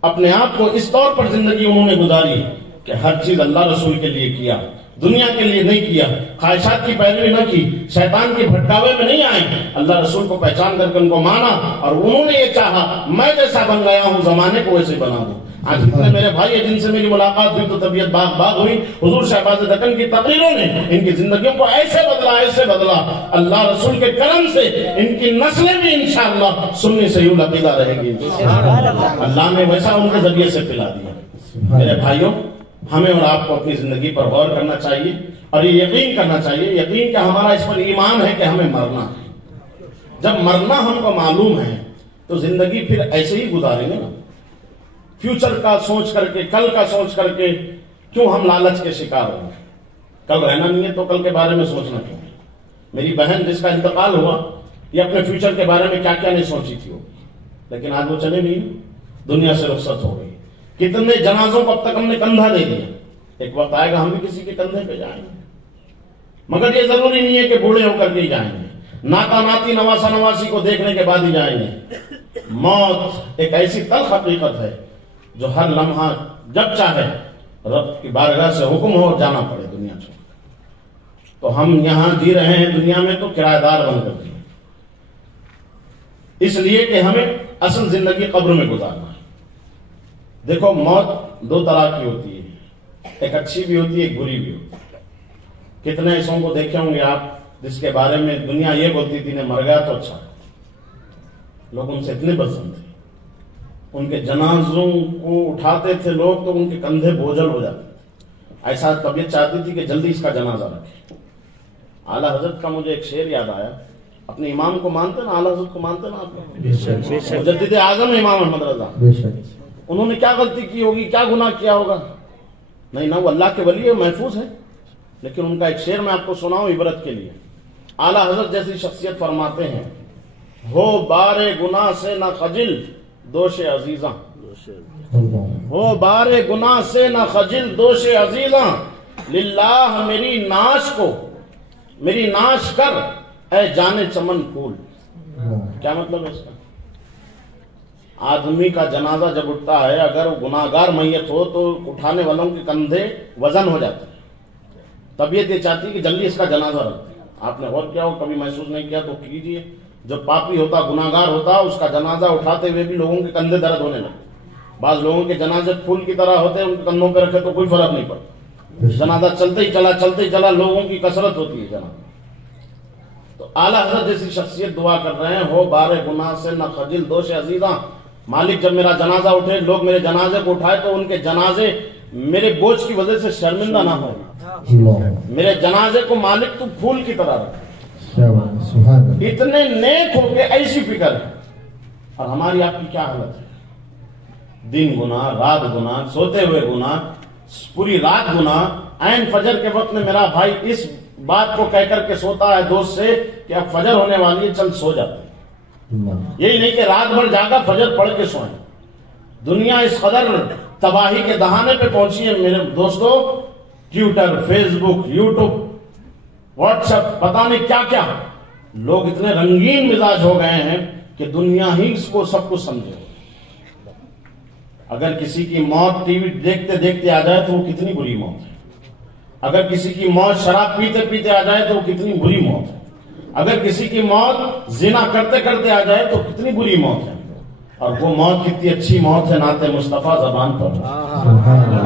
اپنے آپ کو اس طور پر زندگی انہوں نے گزاری کہ ہر چیز اللہ رسول کے لیے کیا, دنیا کے لیے نہیں کیا, خواہشات کی پیروی نہ کی, شیطان کی بھٹکاوے میں نہیں آئے, اللہ رسول کو پہچان کر کے ان کو مانا, اور انہوں نے یہ چاہا میں جیسا بن گیا ہوں زمانے کو ویسے بنا دوں. آج اتنے میرے بھائی جن سے میری ملاقات ہوئی تو طبیعت باغ باغ ہوئی. حضور شہباز دکن کی تقریروں نے ان کی زندگیوں کو ایسے بدلا. اللہ رسول کے کرم سے ان کی نسلیں بھی انشاءاللہ سنی سے یوں لقیدہ رہے گی. اللہ نے ویسا ان کے ذریعے سے پلا دیا. میرے بھائیوں, ہمیں اور آپ کو اپنی زندگی پر غور کرنا چاہیے, اور یہ یقین کرنا چاہیے, یقین کہ ہمارا اس پر ایمان ہے کہ ہمیں مرنا ہے. جب مرنا ہم کو معلوم ہے تو زندگی پھر ایسے ہی گزاریں گے نا. فیوچر کا سوچ کر کے, کل کا سوچ کر کے کیوں ہم لالچ کے شکار ہوں گے؟ کل رہنا نہیں ہے تو کل کے بارے میں سوچنا کیوں؟ میری بہن جس کا انتقال ہوا یہ اپنے فیوچر کے بارے میں کیا کیا نہیں سوچی تھی وہ, لیکن آج وہ چلے نہیں, دنیا سے رخصت ہو گئی. کتنے جنازوں کو اب تک ہم نے کندھا دے دیا, ایک وقت آئے گا ہم بھی کسی کے کندھے پہ جائیں گے. مگر یہ ضروری نہیں ہے کہ بوڑھے ہو کر کے جائیں گے, ناتا ناتی نواسا نواسی کو دیکھنے کے بعد ہی جائیں گے. موت ایک ایسی تلخ حقیقت ہے جو ہر لمحہ جب چاہے رب کی بارگاہ سے حکم ہو جانا پڑے دنیا چھوڑ. تو ہم یہاں جی رہے ہیں دنیا میں تو کرایہ دار بن کر جی, اس لیے کہ ہمیں اصل زندگی قبر میں گزارنا ہے. دیکھو موت دو طرح کی ہوتی ہے, ایک اچھی بھی ہوتی ہے ایک بری بھی ہوتی ہے. کتنے ایسوں کو دیکھے ہوں گے آپ جس کے بارے میں دنیا یہ بولتی تھی نے مر گیا تو اچھا, لوگ ان سے اتنے پسند تھے, ان کے جنازوں کو اٹھاتے تھے لوگ تو ان کے کندھے بوجھل ہو جاتے تھے, ایسا طبیعت چاہتی تھی کہ جلدی اس کا جنازہ رکھے. اعلیٰ حضرت کا مجھے ایک شعر یاد آیا. اپنے امام کو مانتے نا, اعلیٰ حضرت کو مانتے نا آپ؟ مجدد اعظم امام احمد رضا, انہوں نے کیا غلطی کی ہوگی, کیا گناہ کیا ہوگا؟ نہیں نہ, وہ اللہ کے ولی ہے, محفوظ ہے. لیکن ان کا ایک شعر میں آپ کو سناؤں عبرت کے لیے. اعلیٰ حضرت جیسی شخصیت فرماتے ہیں, ہو بارے گناہ سے نہ خجل دوش عزیزاں, ہو بارے گناہ سے نہ خجل دوش عزیزاں, للہ میری ناش کر اے جانے چمن پھول. کیا مطلب ہے اس کا؟ آدمی کا جنازہ جب اٹھتا ہے اگر وہ گناہگار میت ہو تو اٹھانے والوں کے کندھے وزن ہو جاتے ہیں. طبیعت یہ چاہتی ہے کہ جلدی اس کا جنازہ رکھتے. آپ نے غور کیا ہو, کبھی محسوس نہیں کیا تو کیجیے, جو پاپی ہوتا گناہگار ہوتا اس کا جنازہ اٹھاتے ہوئے بھی لوگوں کے کندھے درد ہونے لگتے. بعض لوگوں کے جنازے پھول کی طرح ہوتے ہیں, ان کے کندھوں پہ رکھے تو کوئی فرق نہیں پڑتا, جنازہ چلتے ہی چلا, لوگوں کی کثرت ہوتی ہے جنازہ. تو اعلیٰ حضرت جیسی شخصیت دعا کر رہے ہیں, ہو بارے گناہ سے نہ خجل دوش عزیزاں, مالک جب میرا جنازہ اٹھے, لوگ میرے جنازے کو اٹھائے تو ان کے جنازے میرے بوجھ کی وجہ سے شرمندہ نہ ہو. میرے جنازے کو مالک تو پھول کی طرح رکھے. اتنے نیک ہو کے ایسی فکر ہے, اور ہماری آپ کی کیا حالت ہے؟ دن گناہ, رات گناہ, سوتے ہوئے گناہ, پوری رات گناہ. عین فجر کے وقت میں میرا بھائی اس بات کو کہہ کر کے سوتا ہے دوست سے کہ اب فجر ہونے والی ہے, چل سو جاتے. یہی نہیں کہ رات بھر جاگا فجر پڑھ کے سوئیں. دنیا اس قدر تباہی کے دہانے پہ پہنچی ہے میرے دوستو, ٹویٹر, فیس بک, یوٹیوب, واٹس ایپ, پتہ نہیں کیا کیا. لوگ اتنے رنگین مزاج ہو گئے ہیں کہ دنیا ہی اس کو سب کچھ سمجھے. اگر کسی کی موت ٹی وی دیکھتے دیکھتے آ جائے تو وہ کتنی بری موت ہے. اگر کسی کی موت شراب پیتے پیتے آ جائے تو وہ کتنی بری موت ہے، اگر کسی کی موت زنا کرتے کرتے آ جائے تو کتنی بری موت ہے، اور وہ موت کتنی اچھی موت ہے نعت مصطفیٰ زبان پر،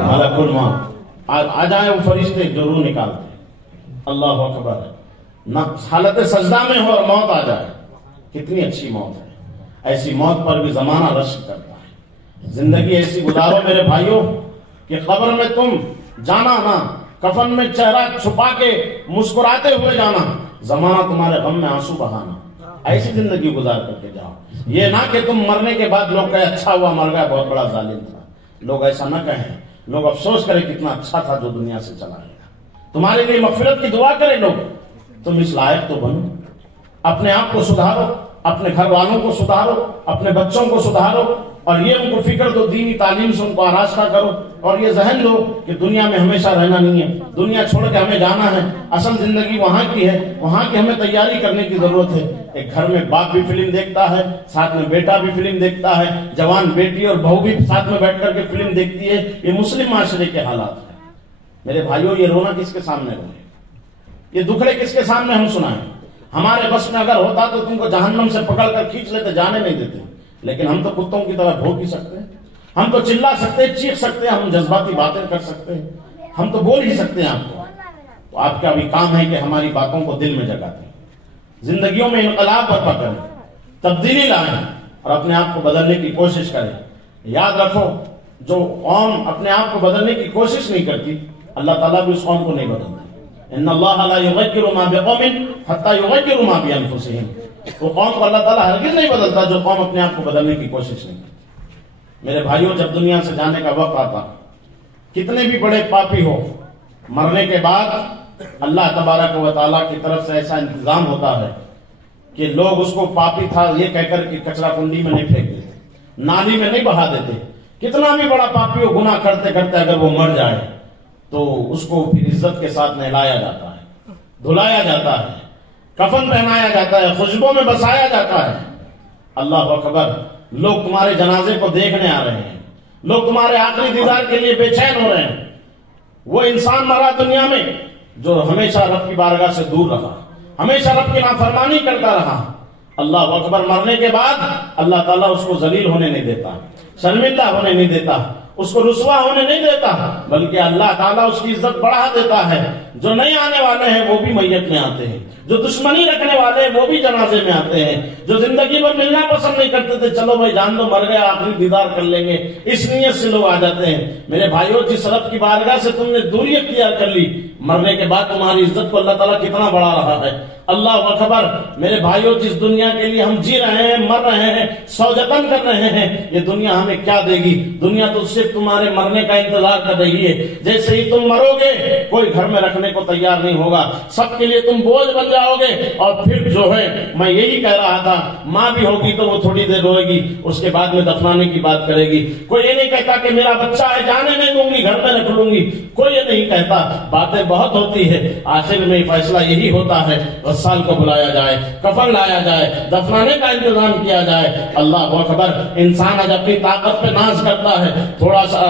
ملک الموت آ جائے وہ فرشتے جو روح نکالتے ہیں، اللہ اکبر، نہ حالت سجدہ میں ہو اور موت آ جائے، کتنی اچھی موت ہے۔ ایسی موت پر بھی زمانہ رشک کرتا ہے۔ زندگی ایسی گزارو میرے بھائیوں کہ قبر میں تم جانا نہ، کفن میں چہرہ چھپا کے مسکراتے ہوئے جانا، زمانہ تمہارے غم میں آنسو بہانا، ایسی زندگی گزار کر کے جاؤ۔ یہ نہ کہ تم مرنے کے بعد لوگ کہے اچھا ہوا مر گیا، بہت بڑا ظالم تھا، لوگ ایسا نہ کہیں، لوگ افسوس کرے کتنا اچھا تھا جو دنیا سے چلا گیا، تمہارے لیے مغفرت کی دعا کرے لوگ، تم اس لائق تو بنو، اپنے آپ کو سدھارو، اپنے گھر والوں کو سدھارو، اپنے بچوں کو سدھارو، اور یہ ان کو فکر دو، دینی تعلیم سے ان کو آراستہ کرو، اور یہ ذہن دو کہ دنیا میں ہمیشہ رہنا نہیں ہے، دنیا چھوڑ کے ہمیں جانا ہے، اصل زندگی وہاں کی ہے، وہاں کی ہمیں تیاری کرنے کی ضرورت ہے۔ ایک گھر میں باپ بھی فلم دیکھتا ہے، ساتھ میں بیٹا بھی فلم دیکھتا ہے، جوان بیٹی اور بہو بھی ساتھ میں بیٹھ کر کے فلم دیکھتی ہے، یہ مسلم معاشرے کے حالات ہیں۔ میرے بھائیوں، یہ رونا کس کے سامنے روئے، یہ دکھڑے کس کے سامنے ہم سنائیں؟ ہمارے بس میں اگر ہوتا تو تم کو جہنم سے پکڑ کر کھینچ لیتے، جانے نہیں دیتے، لیکن ہم تو کتوں کی طرح بھونک ہی سکتے ہیں، ہم تو چلا سکتے ہیں، چیخ سکتے ہیں، ہم جذباتی باتیں کر سکتے ہیں، ہم تو بول ہی سکتے ہیں آپ کو۔ تو آپ کا بھی کام ہے کہ ہماری باتوں کو دل میں جگہ دیں، زندگیوں میں انقلاب برپا کریں، تبدیلی لائیں، اور اپنے آپ کو بدلنے کی کوشش کریں۔ یاد رکھو، جو قوم اپنے آپ کو بدلنے کی کوشش نہیں کرتی، اللہ تعالیٰ بھی اس قوم کو نہیں بدلتا۔ ان اللہ لا یغیر ما بقوم حتی یغیروا ما بانفسہم، وہ قوم کو اللہ تعالیٰ ہرگز نہیں بدلتا جو قوم اپنے آپ کو بدلنے کی کوشش نہیں کرتی۔ میرے بھائیوں، جب دنیا سے جانے کا وقت آتا، کتنے بھی بڑے پاپی ہو، مرنے کے بعد اللہ تبارک و تعالیٰ کی طرف سے ایسا انتظام ہوتا ہے کہ لوگ اس کو پاپی تھا یہ کہہ کر کے کچرا کنڈی میں نہیں پھینک دیتے، نالی میں نہیں بہا دیتے۔ کتنا بھی بڑا پاپی ہو، گناہ کرتے کرتے اگر وہ مر جائے تو اس کو پھر عزت کے ساتھ نہلایا جاتا ہے، دھلایا جاتا ہے، کفن پہنایا جاتا ہے، خوشبو میں بسایا جاتا ہے۔ اللہ اکبر، لوگ تمہارے جنازے کو دیکھنے آ رہے ہیں، لوگ تمہارے آخری دیدار کے لیے بے چین ہو رہے ہیں۔ وہ انسان مرا دنیا میں جو ہمیشہ رب کی بارگاہ سے دور رہا، ہمیشہ رب کی نافرمانی کرتا رہا۔ اللہ اکبر، مرنے کے بعد اللہ تعالیٰ اس کو ذلیل ہونے نہیں دیتا، شرمندہ ہونے نہیں دیتا، اس کو رسوا ہونے نہیں دیتا، بلکہ اللہ تعالیٰ اس کی عزت بڑھا دیتا ہے۔ جو نہیں آنے والے ہیں وہ بھی میت میں آتے ہیں، جو دشمنی رکھنے والے ہیں وہ بھی جنازے میں آتے ہیں، جو زندگی بھر ملنا پسند نہیں کرتے تھے، چلو بھائی جان دو مر گئے، آخری دیدار کر لیں گے، اس نیت سے لوگ آ جاتے ہیں۔ میرے بھائیوں، جس رب کی بارگاہ سے تم نے دوری اختیار کر لی، مرنے کے بعد تمہاری عزت کو اللہ تعالیٰ کتنا بڑھا رہا ہے۔ اللہ اکبر، میرے بھائیوں، جس دنیا کے لیے ہم جی رہے ہیں، مر رہے ہیں، سوجتن کر رہے ہیں، یہ دنیا ہمیں کیا دے گی؟ دنیا تو صرف تمہارے مرنے کا انتظار کر رہی ہے۔ جیسے ہی تم مرو گے، کوئی گھر میں رکھنے کو تیار نہیں ہوگا، سب کے لیے تم بوجھ بن جاؤ گے۔ اور پھر جو ہے، میں یہی کہہ رہا تھا، ماں بھی ہوگی تو وہ تھوڑی دیر روئے گی، اس کے بعد میں دفنانے کی بات کرے گی۔ کوئی یہ نہیں کہتا کہ میرا بچہ ہے جانے نہیں دوں گی، گھر میں رکھ لوں گی، کوئی یہ نہیں کہتا، باتیں بہت ہوتی ہے، آخر میں فیصلہ یہی ہوتا ہے، غسال کو بلایا جائے، کفن لایا جائے، دفنانے کا انتظام کیا جائے۔ اللہ اکبر، انسان آج اپنی طاقت پہ ناز کرتا ہے، تھوڑا سا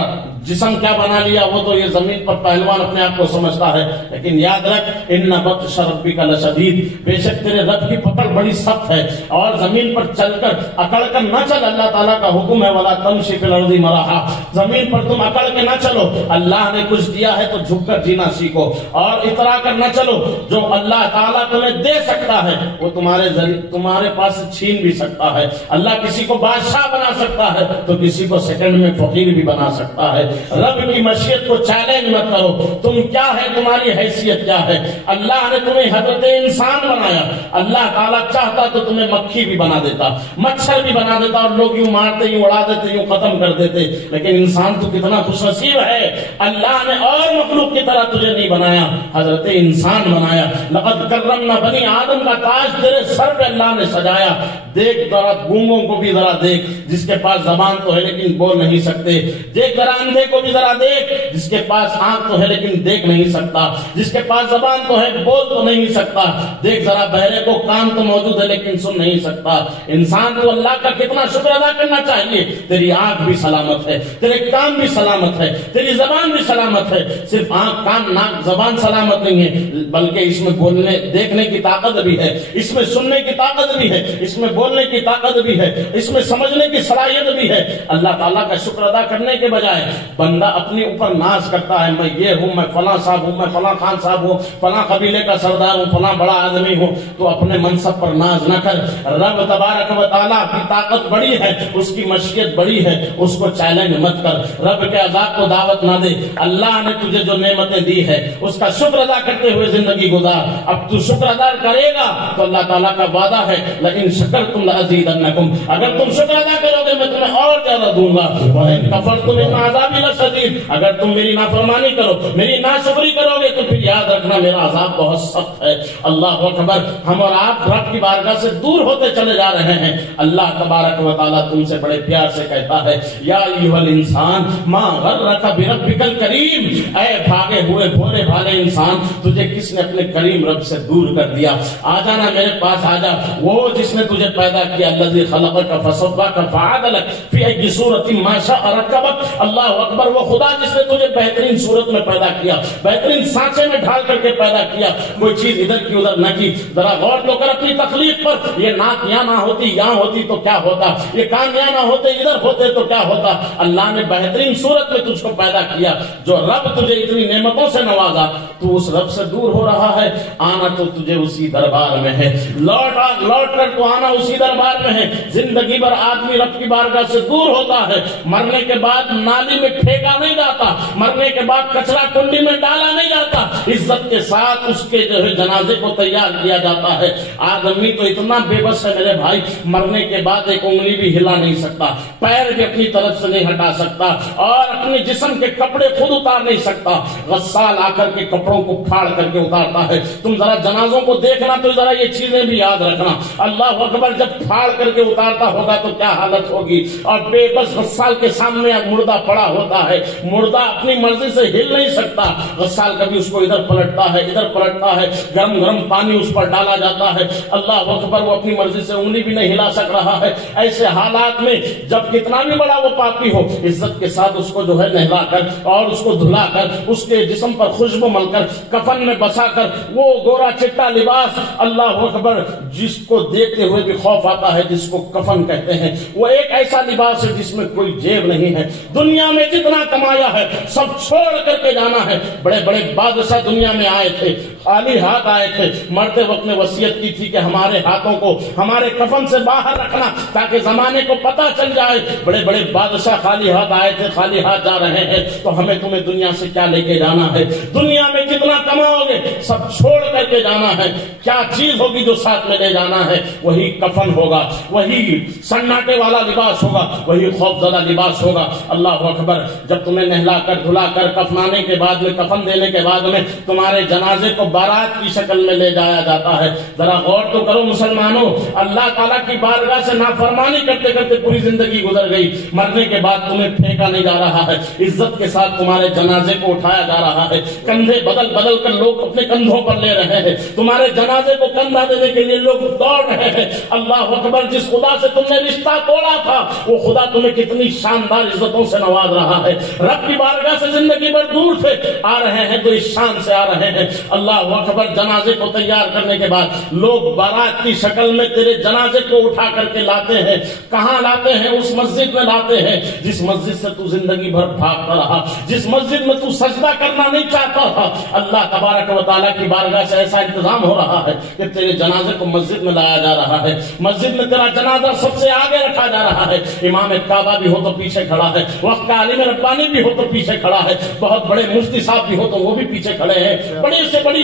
جسم کیا بنا لیا وہ تو یہ زمین پر پہلوان اپنے آپ کو سمجھتا ہے، لیکن یاد رکھ، ان بطش ربک لشدید، بے شک تیرے رب کی پکڑ بڑی سخت ہے، اور زمین پر چل کر اکڑ کر نہ چل، اللہ تعالیٰ کا حکم ہے ولا تمشی فی الارض مرحا، زمین پر تم اکڑ کے نہ چلو، اللہ نے کچھ دیا ہے تو جھک کر جینا سیکھو، اور اترا کر نہ چلو، جو اللہ تعالیٰ تمہیں دے سکتا ہے وہ تمہارے پاس چھین بھی سکتا ہے۔ اللہ کسی کو بادشاہ بنا سکتا ہے تو کسی کو سیکنڈ میں فقیر بھی بنا سکتا ہے۔ رب کی مشیت کو چیلنج مت کرو، تم کیا ہے، تمہاری حیثیت کیا ہے۔ اللہ نے تمہیں حضرت انسان بنایا، اللہ تعالیٰ چاہتا تو تمہیں مکھی بھی بنا دیتا، مچھر بھی بنا دیتا، اور لوگ یوں مارتے، یوں اڑا دیتے، یوں ختم کر دیتے، لیکن انسان تو کتنا خوش نصیب ہے، اللہ نے اور مخلوق کی طرح تجھے نہیں بنایا، حضرت انسان بنایا۔ لقد کرمنا بنی آدم کا تاج تیرے سر پہ اللہ نے سجایا۔ دیکھ ذرا گونگوں کو بھی ذرا دیکھ، جس کے پاس زبان تو ہے لیکن بول نہیں سکتے، دیکھ ذرا اندھے کو بھی ذرا دیکھ، جس کے پاس آنکھ تو ہے لیکن دیکھ نہیں سکتا، جس کے پاس زبان تو ہے بول تو نہیں سکتا، دیکھ ذرا بہرے کو کان تو موجود ہے لیکن سن نہیں سکتا۔ انسان کو اللہ کا کتنا شکر ادا کرنا چاہیے، تیری آنکھ بھی سلامت ہے، تیرے کان بھی سلامت ہے، تیری زبان بھی سلامت ہے۔ صرف آنکھ کان ناک زبان سلامت نہیں ہے، بلکہ اس میں بولنے دیکھنے کی طاقت بھی ہے، اس میں سننے کی طاقت بھی ہے، اس میں بولنے کی طاقت بھی ہے، اس میں سمجھنے کی صلاحیت بھی ہے۔ اللہ تعالیٰ کا شکر ادا کرنے کے بجائے بندہ اپنے اوپر ناز کرتا ہے، میں یہ ہوں، میں فلاں صاحب ہوں، میں فلاں خان صاحب ہوں، فلاں قبیلے کا سردار ہوں، فلاں بڑا آدمی ہوں۔ تو اپنے منصب پر ناز نہ کر، رب تبارک و تعالیٰ کی طاقت بڑی ہے، اس کی مشیت بڑی ہے، اس کو چیلنج مت کر، رب کے عذاب کو دعوت نہ دے۔ اللہ نے تجھے جو نعمتیں دی ہے اس کا شکر ادا کرتے ہوئے زندگی گزار۔ اب تو شکر ادا کرے گا تو اللہ تعالیٰ کا وعدہ ہے لئن شکرتم لأزیدنکم، اگر تم شکر ادا کرو گے میں تمہیں اور زیادہ دوں گا، وَإِن کفرتم ان عذابی لشدید، اگر تم میری نافرمانی کرو، میری ناشکری کرو گے تو پھر یاد رکھنا میرا عذاب بہت سخت ہے۔ اللہ اکبر۔ ہم اور آپ رب کی بارگاہ سے دور ہوتے چلے جا رہے ہیں۔ اللہ تبارک و تعالیٰ تم سے بڑے پیار سے کہتا ہے یا ایھا الانسان ما غرک بربک الکریم، اے بھاگے ہوئے بھولے بھالے انسان، تجھے کس نے اپنے کریم رب سے دور کر دیا؟ آ جانا میرے پاس، آ جا، وہ جس نے تجھے پیدا کیا، الذی خلقک فسواک فعدلک فی ای صورت ما شاء رکبک۔ اللہ اکبر۔ وہ خدا جس نے تجھے بہترین صورت میں پیدا کیا، بہترین سانچے میں ڈھال کر کے پیدا کیا، کوئی چیز ادھر کی ادھر نہ کی۔ ذرا غور تو کر اپنی تخلیق پر، یہ ناک یہاں نہ ہوتی یہاں ہوتی تو کیا ہوتا، یہ کان یہاں نہ ہوتے ادھر ہوتے تو کیا ہوتا۔ اللہ نے بہترین صورت میں تجھ کو پیدا کیا۔ جو رب تجھے اتنی نعمتوں سے نوازا، تو اس رب سے دور ہو رہا ہے۔ آنا تو تجھے اسی دربار میں ہے، لوٹ کر تو آنا اسی دربار میں ہے۔ زندگی بھر آدمی رب کی بارگاہ سے دور ہوتا ہے، مرنے کے بعد نالی میں پھینکا نہیں جاتا، مرنے کے بعد کچرا کنڈی میں ڈالا نہیں جاتا، عزت کے ساتھ اس کے جو ہے جنازے کو تیار کیا جاتا ہے۔ آدمی تو اتنا بے بس ہے میرے بھائی، مرنے کے بعد ایک انگلی بھی ہلا نہیں سکتا، پیر بھی اپنی طرف سے نہیں ہٹا سکتا، اور اپنے جسم کے کپڑے خود اتار نہیں سکتا، غسال آ کر کے کپڑوں کو پھاڑ کر کے اتارتا ہے۔ تم ذرا جنازوں کو دیکھنا تو ذرا یہ چیزیں بھی یاد رکھنا۔ اللہ اکبر۔ جب پھاڑ کر کے اتارتا ہوگا تو کیا حالت ہوگی، اور بے بس غسال کے سامنے مردہ پڑا ہوتا ہے، مردہ اپنی مرضی سے ہل نہیں سکتا، غسال کبھی اس کو ادھر پلٹتا ہے ادھر پلٹتا ہے، گرم گرم پانی اس پر ڈالا جاتا ہے، اللہ اکبر، وہ اپنی مرضی سے انگلی بھی نہیں ہلا سک رہا ہے۔ ایسے حالات میں جب کتنا بھی بڑا وہ پاپی ہو، عزت کے ساتھ اس کو جو ہے نہلا کر اور اس کو دھلا کر، اس کے جسم پر خوشبو مل کر، کفن میں بسا کر، وہ گورا چٹا لباس، اللہ اکبر، جس کو دیکھتے ہوئے بھی خوف آتا ہے، جس کو کفن کہتے ہیں، وہ ایک ایسا لباس ہے جس میں کوئی جیب نہیں ہے۔ دنیا میں جتنا کمایا ہے سب چھوڑ کر کے جانا ہے۔ بڑے بڑے بادشاہ دنیا میں آئے تھے، خالی ہاتھ آئے تھے، مرتے وقت نے وصیت کی تھی کہ ہمارے ہاتھوں کو ہمارے کفن سے باہر رکھنا تاکہ زمانے کو پتہ چل جائے۔ بڑے بڑے بادشاہ خالی ہاتھ آئے تھے، خالی ہاتھ جا رہے ہیں، تو ہمیں تمہیں دنیا سے کیا لے کے جانا ہے؟ دنیا میں جتنا کماؤ گے سب چھوڑ کر کے جانا ہے۔ کیا چیز ہوگی جو ساتھ میں لے جانا ہے؟ وہی کفن ہوگا، وہی سناٹے والا لباس ہوگا، وہی خوف زدہ لباس ہوگا۔ اللہ اکبر۔ جب تمہیں نہلا کر دھلا کر کفنانے کے بعد میں، کفن دینے کے بعد میں، تمہارے جنازے کو بارات کی شکل میں لے جایا جاتا ہے، ذرا غور تو کرو مسلمانوں، اللہ تعالیٰ کی بارگاہ سے نافرمانی کرتے کرتے پوری زندگی گزر گئی، مرنے کے بعد تمہیں پھینکا نہیں جا رہا ہے، عزت کے ساتھ تمہارے جنازے کو اٹھایا جا رہا ہے، کندھے بدل بدل کر لوگ اپنے کندھوں پر لے رہے ہیں، تمہارے جنازے کو کندھا دینے کے لیے لوگ دوڑ رہے ہیں۔ اللہ اکبر۔ جس خدا سے تم نے رشتہ توڑا تھا، وہ خدا تمہیں کتنی شاندار عزتوں سے نواز رہا ہے۔ رب کی بارگاہ سے زندگی بھر دور سے آ رہے ہیں تو اس شان سے آ رہے ہیں۔ اللہ اکبر۔ جنازے کو تیار کرنے کے بعد لوگ بارات کی شکل میں تیرے جنازے کو اٹھا کر کے لاتے ہیں۔ کہاں لاتے ہیں؟ اس مسجد میں لاتے ہیں جس مسجد سے تو زندگی بھر بھاگتا رہا، جس مسجد میں تو سجدہ کرنا نہیں چاہتا تھا۔ اللہ تبارک و تعالیٰ کی بارگاہ سے ایسا انتظام ہو رہا ہے کہ تیرے جنازے کو مسجد میں لایا جا رہا ہے، مسجد میں تیرا جنازہ سب سے آگے رکھا جا رہا ہے، امام کعبہ بھی ہو تو پیچھے کھڑا ہے، وقت کا عالم ربانی بھی ہو تو پیچھے کھڑا ہے، بہت بڑے مفتی صاحب بھی ہو تو وہ بھی پیچھے کھڑے ہیں، بڑی سے بڑی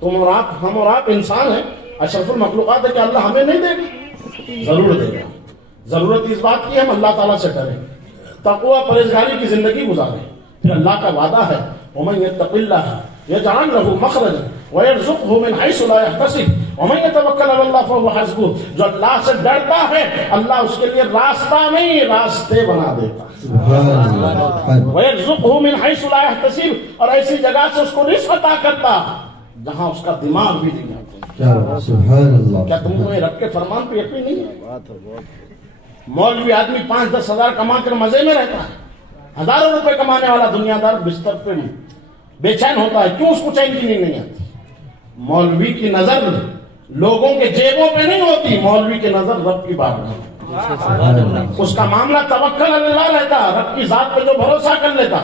تم اور آپ، ہم اور آپ انسان ہیں، اشرف المخلوقات ہے کہ اللہ ہمیں نہیں دے گا، ضرور دے گا. ضرورت اس بات کی ہم اللہ تعالیٰ سے ڈریں، تقوی پرہیزگاری کی زندگی گزاریں. پھر اللہ کا وعدہ ہے وَمَن يَتَّقِ اللَّهَ يَجْعَلْ لَهُ مَخْرَجًا وَيَرْزُقْهُ مِنْ حَيْثُ لَا يَحْتَسِبُ وَمَن يَتَوَكَّلْ عَلَى اللَّهِ فَهُوَ حَسْبُهُ. جو اللہ سے ڈرتا ہے اللہ اس کے لیے راستہ نہیں راستے بنا دیتا. وَيَرْزُقْهُ مِنْ حَيْثُ لَا يَحْتَسِبُ، اور ایسی جگہ سے اس کو رزق عطا کرتا جہاں اس کا دماغ بھی نہیں آتا. سبحان اللہ. کیا تم کو رب کے فرمان پہ یقین نہیں ہے؟ مولوی آدمی 5-10 ہزار کما کر مزے میں رہتا ہے، ہزاروں روپے کمانے والا دنیا دار بستر پہ بے چین ہوتا ہے. کیوں اس کو چین کی نیند نہیں آتی؟ مولوی کی نظر لوگوں کے جیبوں پہ نہیں ہوتی، مولوی کی نظر رب کی بارگاہ. اس کا معاملہ توکل علی اللہ رہتا، رب کی ذات پہ جو بھروسہ کر لیتا.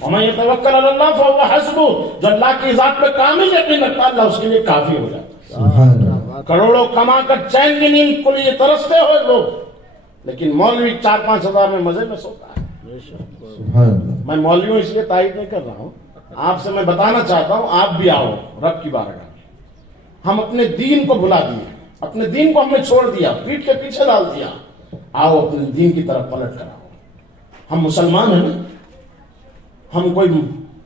وَمَن يَتَوَكَّلْ عَلَى اللَّهِ فَهُوَ حَسْبُهُ، جو اللہ کی ذات پہ کامل یقین رکھتا اللہ اس کے لیے کافی ہو جاتا. کروڑوں کما کر چین کی نیند کو لیے ترستے ہوئے لوگ، لیکن مولوی 4-5 ہزار میں مزے میں سوتا ہے. میں مولویوں اس لیے تائید نہیں کر رہا ہوں، آپ سے میں بتانا چاہتا ہوں آپ بھی آؤ رب کی بارگاہ. ہم اپنے دین کو بھلا دیے، اپنے دین کو ہم نے چھوڑ دیا، پیٹ کے پیچھے ڈال دیا. آؤ اپنے دین کی طرف پلٹ کر آؤ. ہم مسلمان ہیں نا، ہم کوئی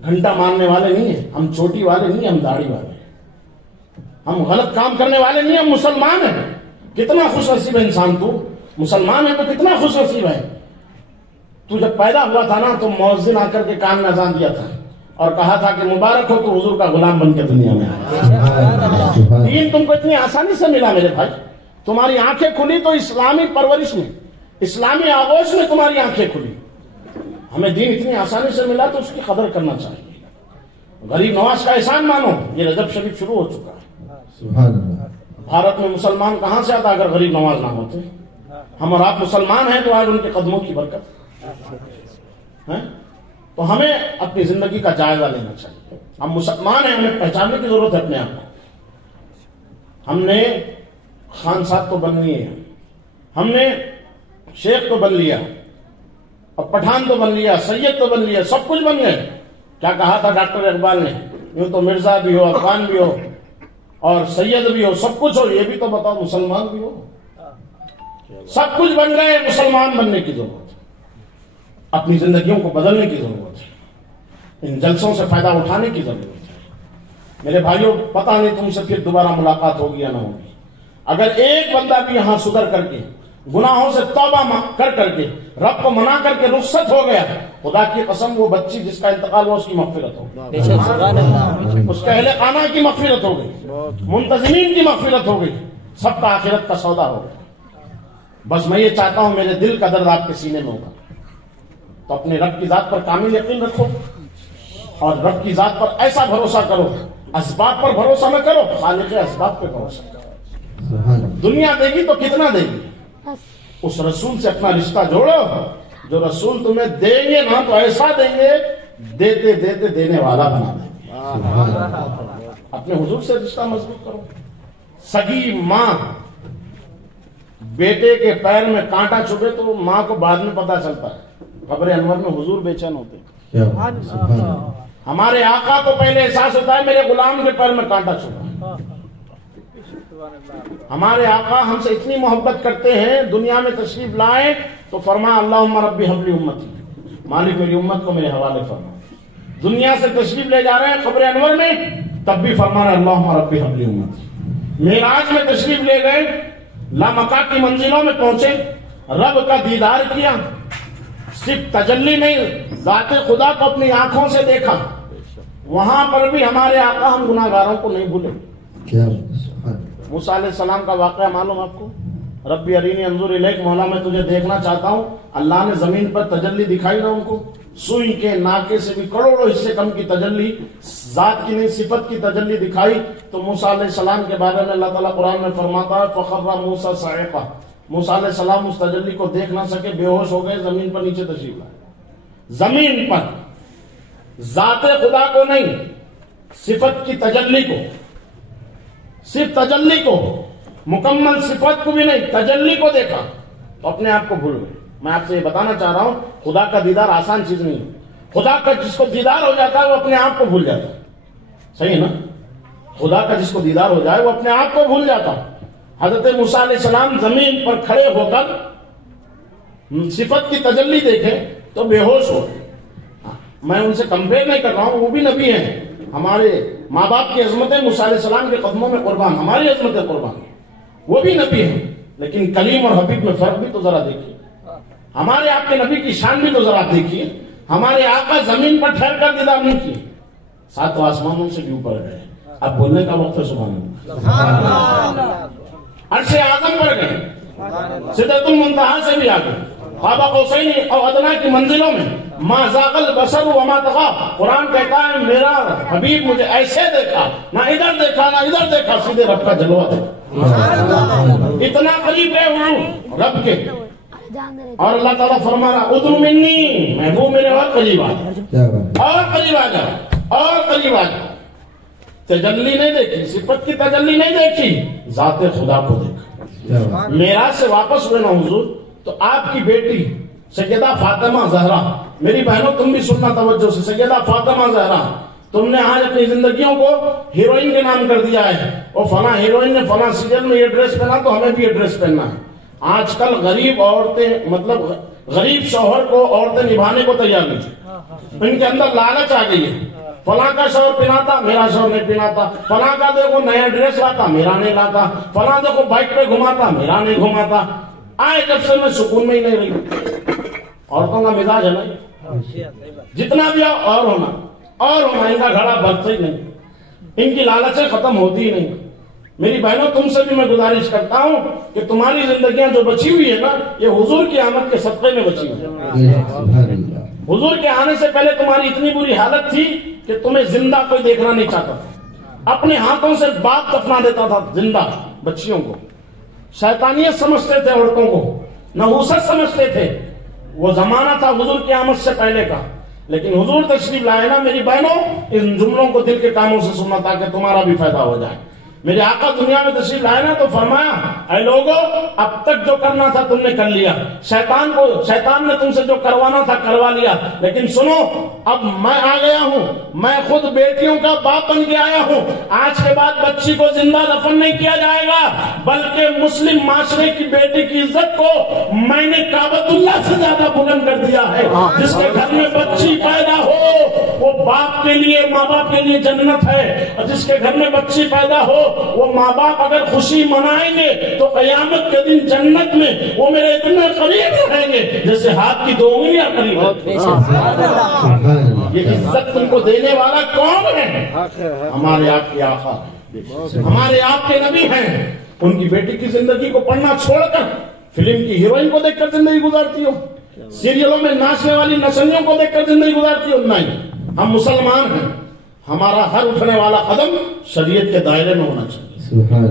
گھنٹہ مارنے والے نہیں ہیں، ہم چوٹی والے نہیں، ہم داڑھی والے ہیں، ہم غلط کام کرنے والے نہیں، ہم مسلمان ہیں. کتنا خوش نصیب ہے انسان، تو مسلمان ہے تو کتنا خوش نصیب ہے. تو جب پیدا ہوا تھا نا تو مؤذن آ کر کے کان میں اذان دیا تھا اور کہا تھا کہ مبارک ہو تو حضور کا غلام بن کے دنیا میں آیا. دین تم کو اتنی آسانی سے ملا میرے بھائی، تمہاری آنکھیں کھلی تو اسلامی پرورش میں، اسلامی آغوش میں تمہاری آنکھیں کھلی. ہمیں دین اتنی آسانی سے ملا تو اس کی قدر کرنا چاہیے. غریب نواز کا احسان مانو. یہ رجب شریف شروع ہو چکا ہے. بھارت میں مسلمان کہاں سے آتا اگر غریب نواز نہ ہوتے؟ ہم اور آپ مسلمان ہیں تو آج ان کے قدموں کی برکت ہے. تو ہمیں اپنی زندگی کا جائزہ لینا چاہیے. ہم مسلمان ہیں، ہمیں پہچاننے کی ضرورت ہے اپنے آپ کو. ہم نے خان صاحب تو بن لیے، ہم نے شیخ تو بن لیا، اور پٹھان تو بن لیا، سید تو بن لیا، سب کچھ بن گئے. کیا کہا تھا ڈاکٹر اقبال نے؟ یوں تو مرزا بھی ہو، افغان بھی ہو، اور سید بھی ہو، سب کچھ ہو، یہ بھی تو بتاؤ مسلمان بھی ہو. سب کچھ بن گئے، مسلمان بننے کی ضرورت ہے. اپنی زندگیوں کو بدلنے کی ضرورت ہے. ان جلسوں سے فائدہ اٹھانے کی ضرورت ہے. میرے بھائیوں پتہ نہیں تم سے پھر دوبارہ ملاقات ہوگی یا نہ ہوگی. اگر ایک بندہ بھی یہاں سدھر کر کے گناہوں سے توبہ کر کے رب کو منا کر کے رخصت ہو گیا، خدا کی قسم وہ بچی جس کا انتقال ہوا اس کی مغفرت ہو گئی، اس کے اہل خانہ کی مغفرت ہو گئی، منتظمین کی مغفرت ہو گئی، سب کا آخرت کا سودا ہو گیا. بس میں یہ چاہتا ہوں میرے دل کا درد آپ کے سینے میں ہوگا تو اپنے رب کی ذات پر کامل یقین رکھو اور رب کی ذات پر ایسا بھروسہ کرو. اسباب پر بھروسہ نہ کرو، خالق اسباب پہ بھروسہ کرو. دنیا دے گی تو کتنا دے گی، اس رسول سے اپنا رشتہ جوڑو. جو رسول تمہیں دیں گے نا تو ایسا دیں گے، دیتے دیتے دینے والا بنا دیں گے. اپنے حضور سے رشتہ مضبوط کرو. سگی ماں بیٹے کے پیر میں کانٹا چبھے تو ماں کو بعد میں پتا چلتا ہے. قبر انور میں حضور بے چین ہوتے ہیں. ہمارے آقا کو پہلے احساس ہوتا ہے میرے غلام کے پیر میں کانٹا چبھا. ہمارے آقا ہم سے اتنی محبت کرتے ہیں، دنیا میں تشریف لائے تو فرمایا اللہم ربی حب لی امتی، مالک میری امت کو میرے حوالے فرما. دنیا سے تشریف لے جا رہے ہیں قبر انور میں، تب بھی فرما رہے اللہم ربی حب لی امتی. معراج میں تشریف لے گئے، لامکہ کی منزلوں میں پہنچے، رب کا دیدار کیا، صرف تجلی نہیں ذات خدا کو اپنی آنکھوں سے دیکھا. وہاں پر بھی ہمارے آقا ہم گناہگاروں کو نہیں بھولے. موسیٰ علیہ السلام کا واقعہ معلوم آپ کو؟ ربی ارینی انظر الیک، مولا میں تجھے دیکھنا چاہتا ہوں. اللہ نے زمین پر تجلی دکھائی نا ان کو، سوئی کے ناکے سے بھی کروڑوں حصے کم کی تجلی، ذات کی نہیں صفت کی تجلی دکھائی. تو موسیٰ علیہ السلام کے بارے میں اللہ تعالیٰ قرآن میں فرماتا ہے فخر موسیٰ صاعقہ. موسیٰ علیہ السلام اس تجلی کو دیکھ نہ سکے، بے ہوش ہو گئے، زمین پر نیچے تشریف لائے. زمین پر ذات خدا کو نہیں، صفت کی تجلی کو، صرف تجلی کو، مکمل صفت کو بھی نہیں، تجلی کو دیکھا تو اپنے آپ کو بھول گئے. میں آپ سے یہ بتانا چاہ رہا ہوں خدا کا دیدار آسان چیز نہیں ہے. خدا کا جس کو دیدار ہو جاتا ہے وہ اپنے آپ کو بھول جاتا ہے. صحیح ہے نا؟ خدا کا جس کو دیدار ہو جائے وہ اپنے آپ کو بھول جاتا ہے. حضرت موسیٰ علیہ السلام زمین پر کھڑے ہو کر صفت کی تجلی دیکھے تو بے ہوش ہو. میں ان سے کمپیئر نہیں کر رہا ہوں, وہ بھی نبی ہیں. ہمارے ماں باپ کی عظمتیں موسیٰ علیہ السلام کے قدموں میں قربان, ہماری عظمتیں قربان, وہ بھی نبی ہیں. لیکن کلیم اور حبیب میں فرق بھی تو ذرا دیکھیے. ہمارے آپ کے نبی کی شان بھی تو ذرا دیکھیے. ہمارے آقا زمین پر ٹھہر کر دیدار نہیں کیے, 7 آسمانوں سے بھی اوپر گئے. اب بولنے کا وقت ہے. سبحان اللہ. عرش اعظم پر گئے, سدرۃ المنتہا سے بھی آگے, قاب قوسین اور ادنیٰ کی منزلوں میں. ما زاغ البصر وما طغیٰ. قرآن کہتا ہے میرا حبیب مجھے ایسے دیکھا, نہ ادھر دیکھا نہ ادھر دیکھا, سیدھے رب کا جلوہ دیکھا. اتنا قریب ہے حضور رب کے. اور اللہ تعالیٰ فرما رہا ادنو منی, محبوب میرے اور قریب آ جا, اور قریب آ جا, اور قریب آ جا. تجلی نہیں دیکھی, صفت کی تجلی نہیں دیکھی, ذات خدا کو دیکھا. معراج سے واپس ہوئے نا حضور تو آپ کی بیٹی سیدہ فاطمہ زہرا, میری بہنوں تم بھی سننا توجہ سے, سیدہ فاطمہ زہرا تم نے آج اپنی زندگیوں کو ہیروئن کے نام کر دیا ہے. اور فلاں ہیروئن نے فلاں سیریل میں یہ ڈریس پہنا تو ہمیں بھی یہ ڈریس پہننا ہے. آج کل غریب عورتیں, مطلب غریب شوہر کو عورتیں نبھانے کو تیار نہیں. ان کے اندر لالچ آ گئی ہے. فلاں کا شوہر پہناتا, میرا شوہر نہیں پہناتا. فلاں کا دیکھو نیا ڈریس لاتا, میرا نہیں لاتا. فلاں دیکھو بائک پہ گھماتا, میرا نہیں گھماتا. آئے جب سے میں سکون میں ہی نہیں رہی. عورتوں کا مزاج ہے نا, جتنا بھی اور ہونا, اور ہونا, ان کا گھڑا بھرتا ہی نہیں. ان کی لالچیں ختم ہوتی ہی نہیں. میری بہنوں تم سے بھی میں گزارش کرتا ہوں کہ تمہاری زندگیاں جو بچی ہوئی ہے نا, یہ حضور کی آمد کے صدقے میں بچی ہوئی ہے. حضور کے آنے سے پہلے تمہاری اتنی بری حالت تھی کہ تمہیں زندہ کوئی دیکھنا نہیں چاہتا تھا. اپنے ہاتھوں سے باپ دفنا دیتا تھا زندہ بچیوں کو. شیطانیت سمجھتے تھے عورتوں کو, نحوست سمجھتے تھے. وہ زمانہ تھا حضور کی آمد سے پہلے کا. لیکن حضور تشریف لائے نا میری بہنوں, ان جملوں کو دل کے کاموں سے سننا تاکہ تمہارا بھی فائدہ ہو جائے. میرے آقا دنیا میں تشریف لائے نا تو فرمایا اے لوگو اب تک جو کرنا تھا تم نے کر لیا, شیطان نے تم سے جو کروانا تھا کروا لیا, لیکن سنو اب میں آ گیا ہوں, میں خود بیٹیوں کا باپ بن کے آیا ہوں. آج کے بعد بچی کو زندہ دفن نہیں کیا جائے گا, بلکہ مسلم معاشرے کی بیٹی کی عزت کو میں نے کعبۃ اللہ سے زیادہ بلند کر دیا ہے. جس کے گھر میں بچی پیدا ہو وہ باپ کے لیے, ماں باپ کے لیے جنت ہے. اور جس کے گھر میں بچی پیدا ہو وہ ماں باپ اگر خوشی منائیں گے تو قیامت کے دن جنت میں وہ میرے اتنے قریب رہیں گے جیسے ہاتھ کی 2 انگلیاں قریب ہوتی ہیں. یہ عزت تم کو دینے والا کون ہے؟ ہمارے آپ کے آقا, ہمارے آپ کے نبی ہیں. ان کی بیٹی کی زندگی کو پڑھنا چھوڑ کر فلم کی ہیروئن کو دیکھ کر زندگی گزارتی ہو, سیریلوں میں ناچنے والی نچنیوں کو دیکھ کر زندگی گزارتی ہو. نہیں, ہم مسلمان ہیں. ہمارا ہر اٹھنے والا قدم شریعت کے دائرے میں ہونا چاہیے.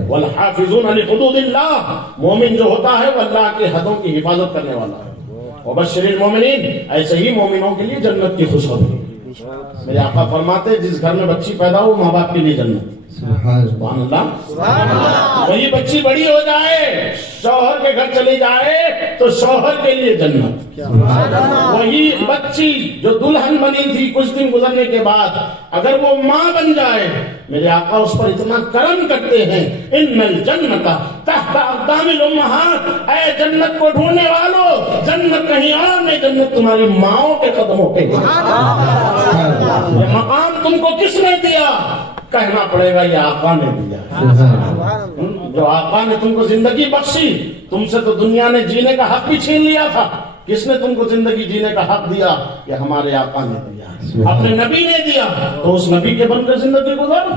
والحافظون لحدود اللہ, مومن جو ہوتا ہے وہ اللہ کے حدوں کی حفاظت کرنے والا ہے. وبشر المومنین, ایسے ہی مومنوں کے لیے جنت کی خوشخبری. میرے آقا فرماتے جس گھر میں بچی پیدا ہو ماں باپ کے لیے جنت. سبحان اللہ. وہی بچی بڑی ہو جائے, شوہر کے گھر چلی جائے تو شوہر کے لیے جنت. وہی بچی جو دلہن بنی تھی کچھ دن گزرنے کے بعد اگر وہ ماں بن جائے, میرے آقا اس پر اتنا کرم کرتے ہیں, ان الجنت تحت اقدام الامہات, اے جنت کو ڈھونڈنے والو جنت کہیں اور نہیں, جنت تمہاری ماؤں کے قدموں پہ. یہ مقام تم کو کس نے دیا؟ کہنا پڑے گا یہ آقا نے دیا. جو آقا نے تم کو زندگی بخشی, تم سے تو دنیا نے جینے کا حق بھی چھین لیا تھا. کس نے تم کو زندگی جینے کا حق دیا؟ یہ ہمارے آقا نے دیا, اپنے نبی نے دیا. تو اس نبی کے بن کر زندگی گزارو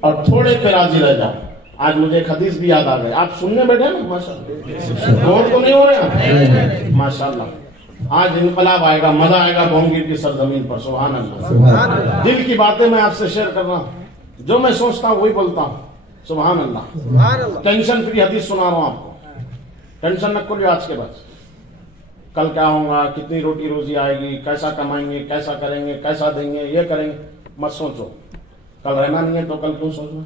اور تھوڑے پہ راضی رہ جاؤ. آج مجھے ایک حدیث بھی یاد آ گئی, آپ سننے بیٹھے نا ماشاءاللہ, غور تو نہیں ہو رہے ماشاءاللہ. آج انقلاب آئے گا, مزہ آئے گا بونگیر کی سرزمین پر. سبحان اللہ. دل کی باتیں میں آپ سے شیئر کر رہا ہوں, جو میں سوچتا ہوں وہی بولتا ہوں. سبحان اللہ. ٹینشن فری حدیث سنا رہا ہوں آپ کو. ٹینشن نہ کریے آج کے بعد, کل کیا ہوگا, کتنی روٹی روزی آئے گی, کیسا کمائیں گے, کیسا کریں گے, کیسا دیں گے, یہ کریں گے, مت سوچو. کل رہنا نہیں ہے تو کل کیوں سوچنا.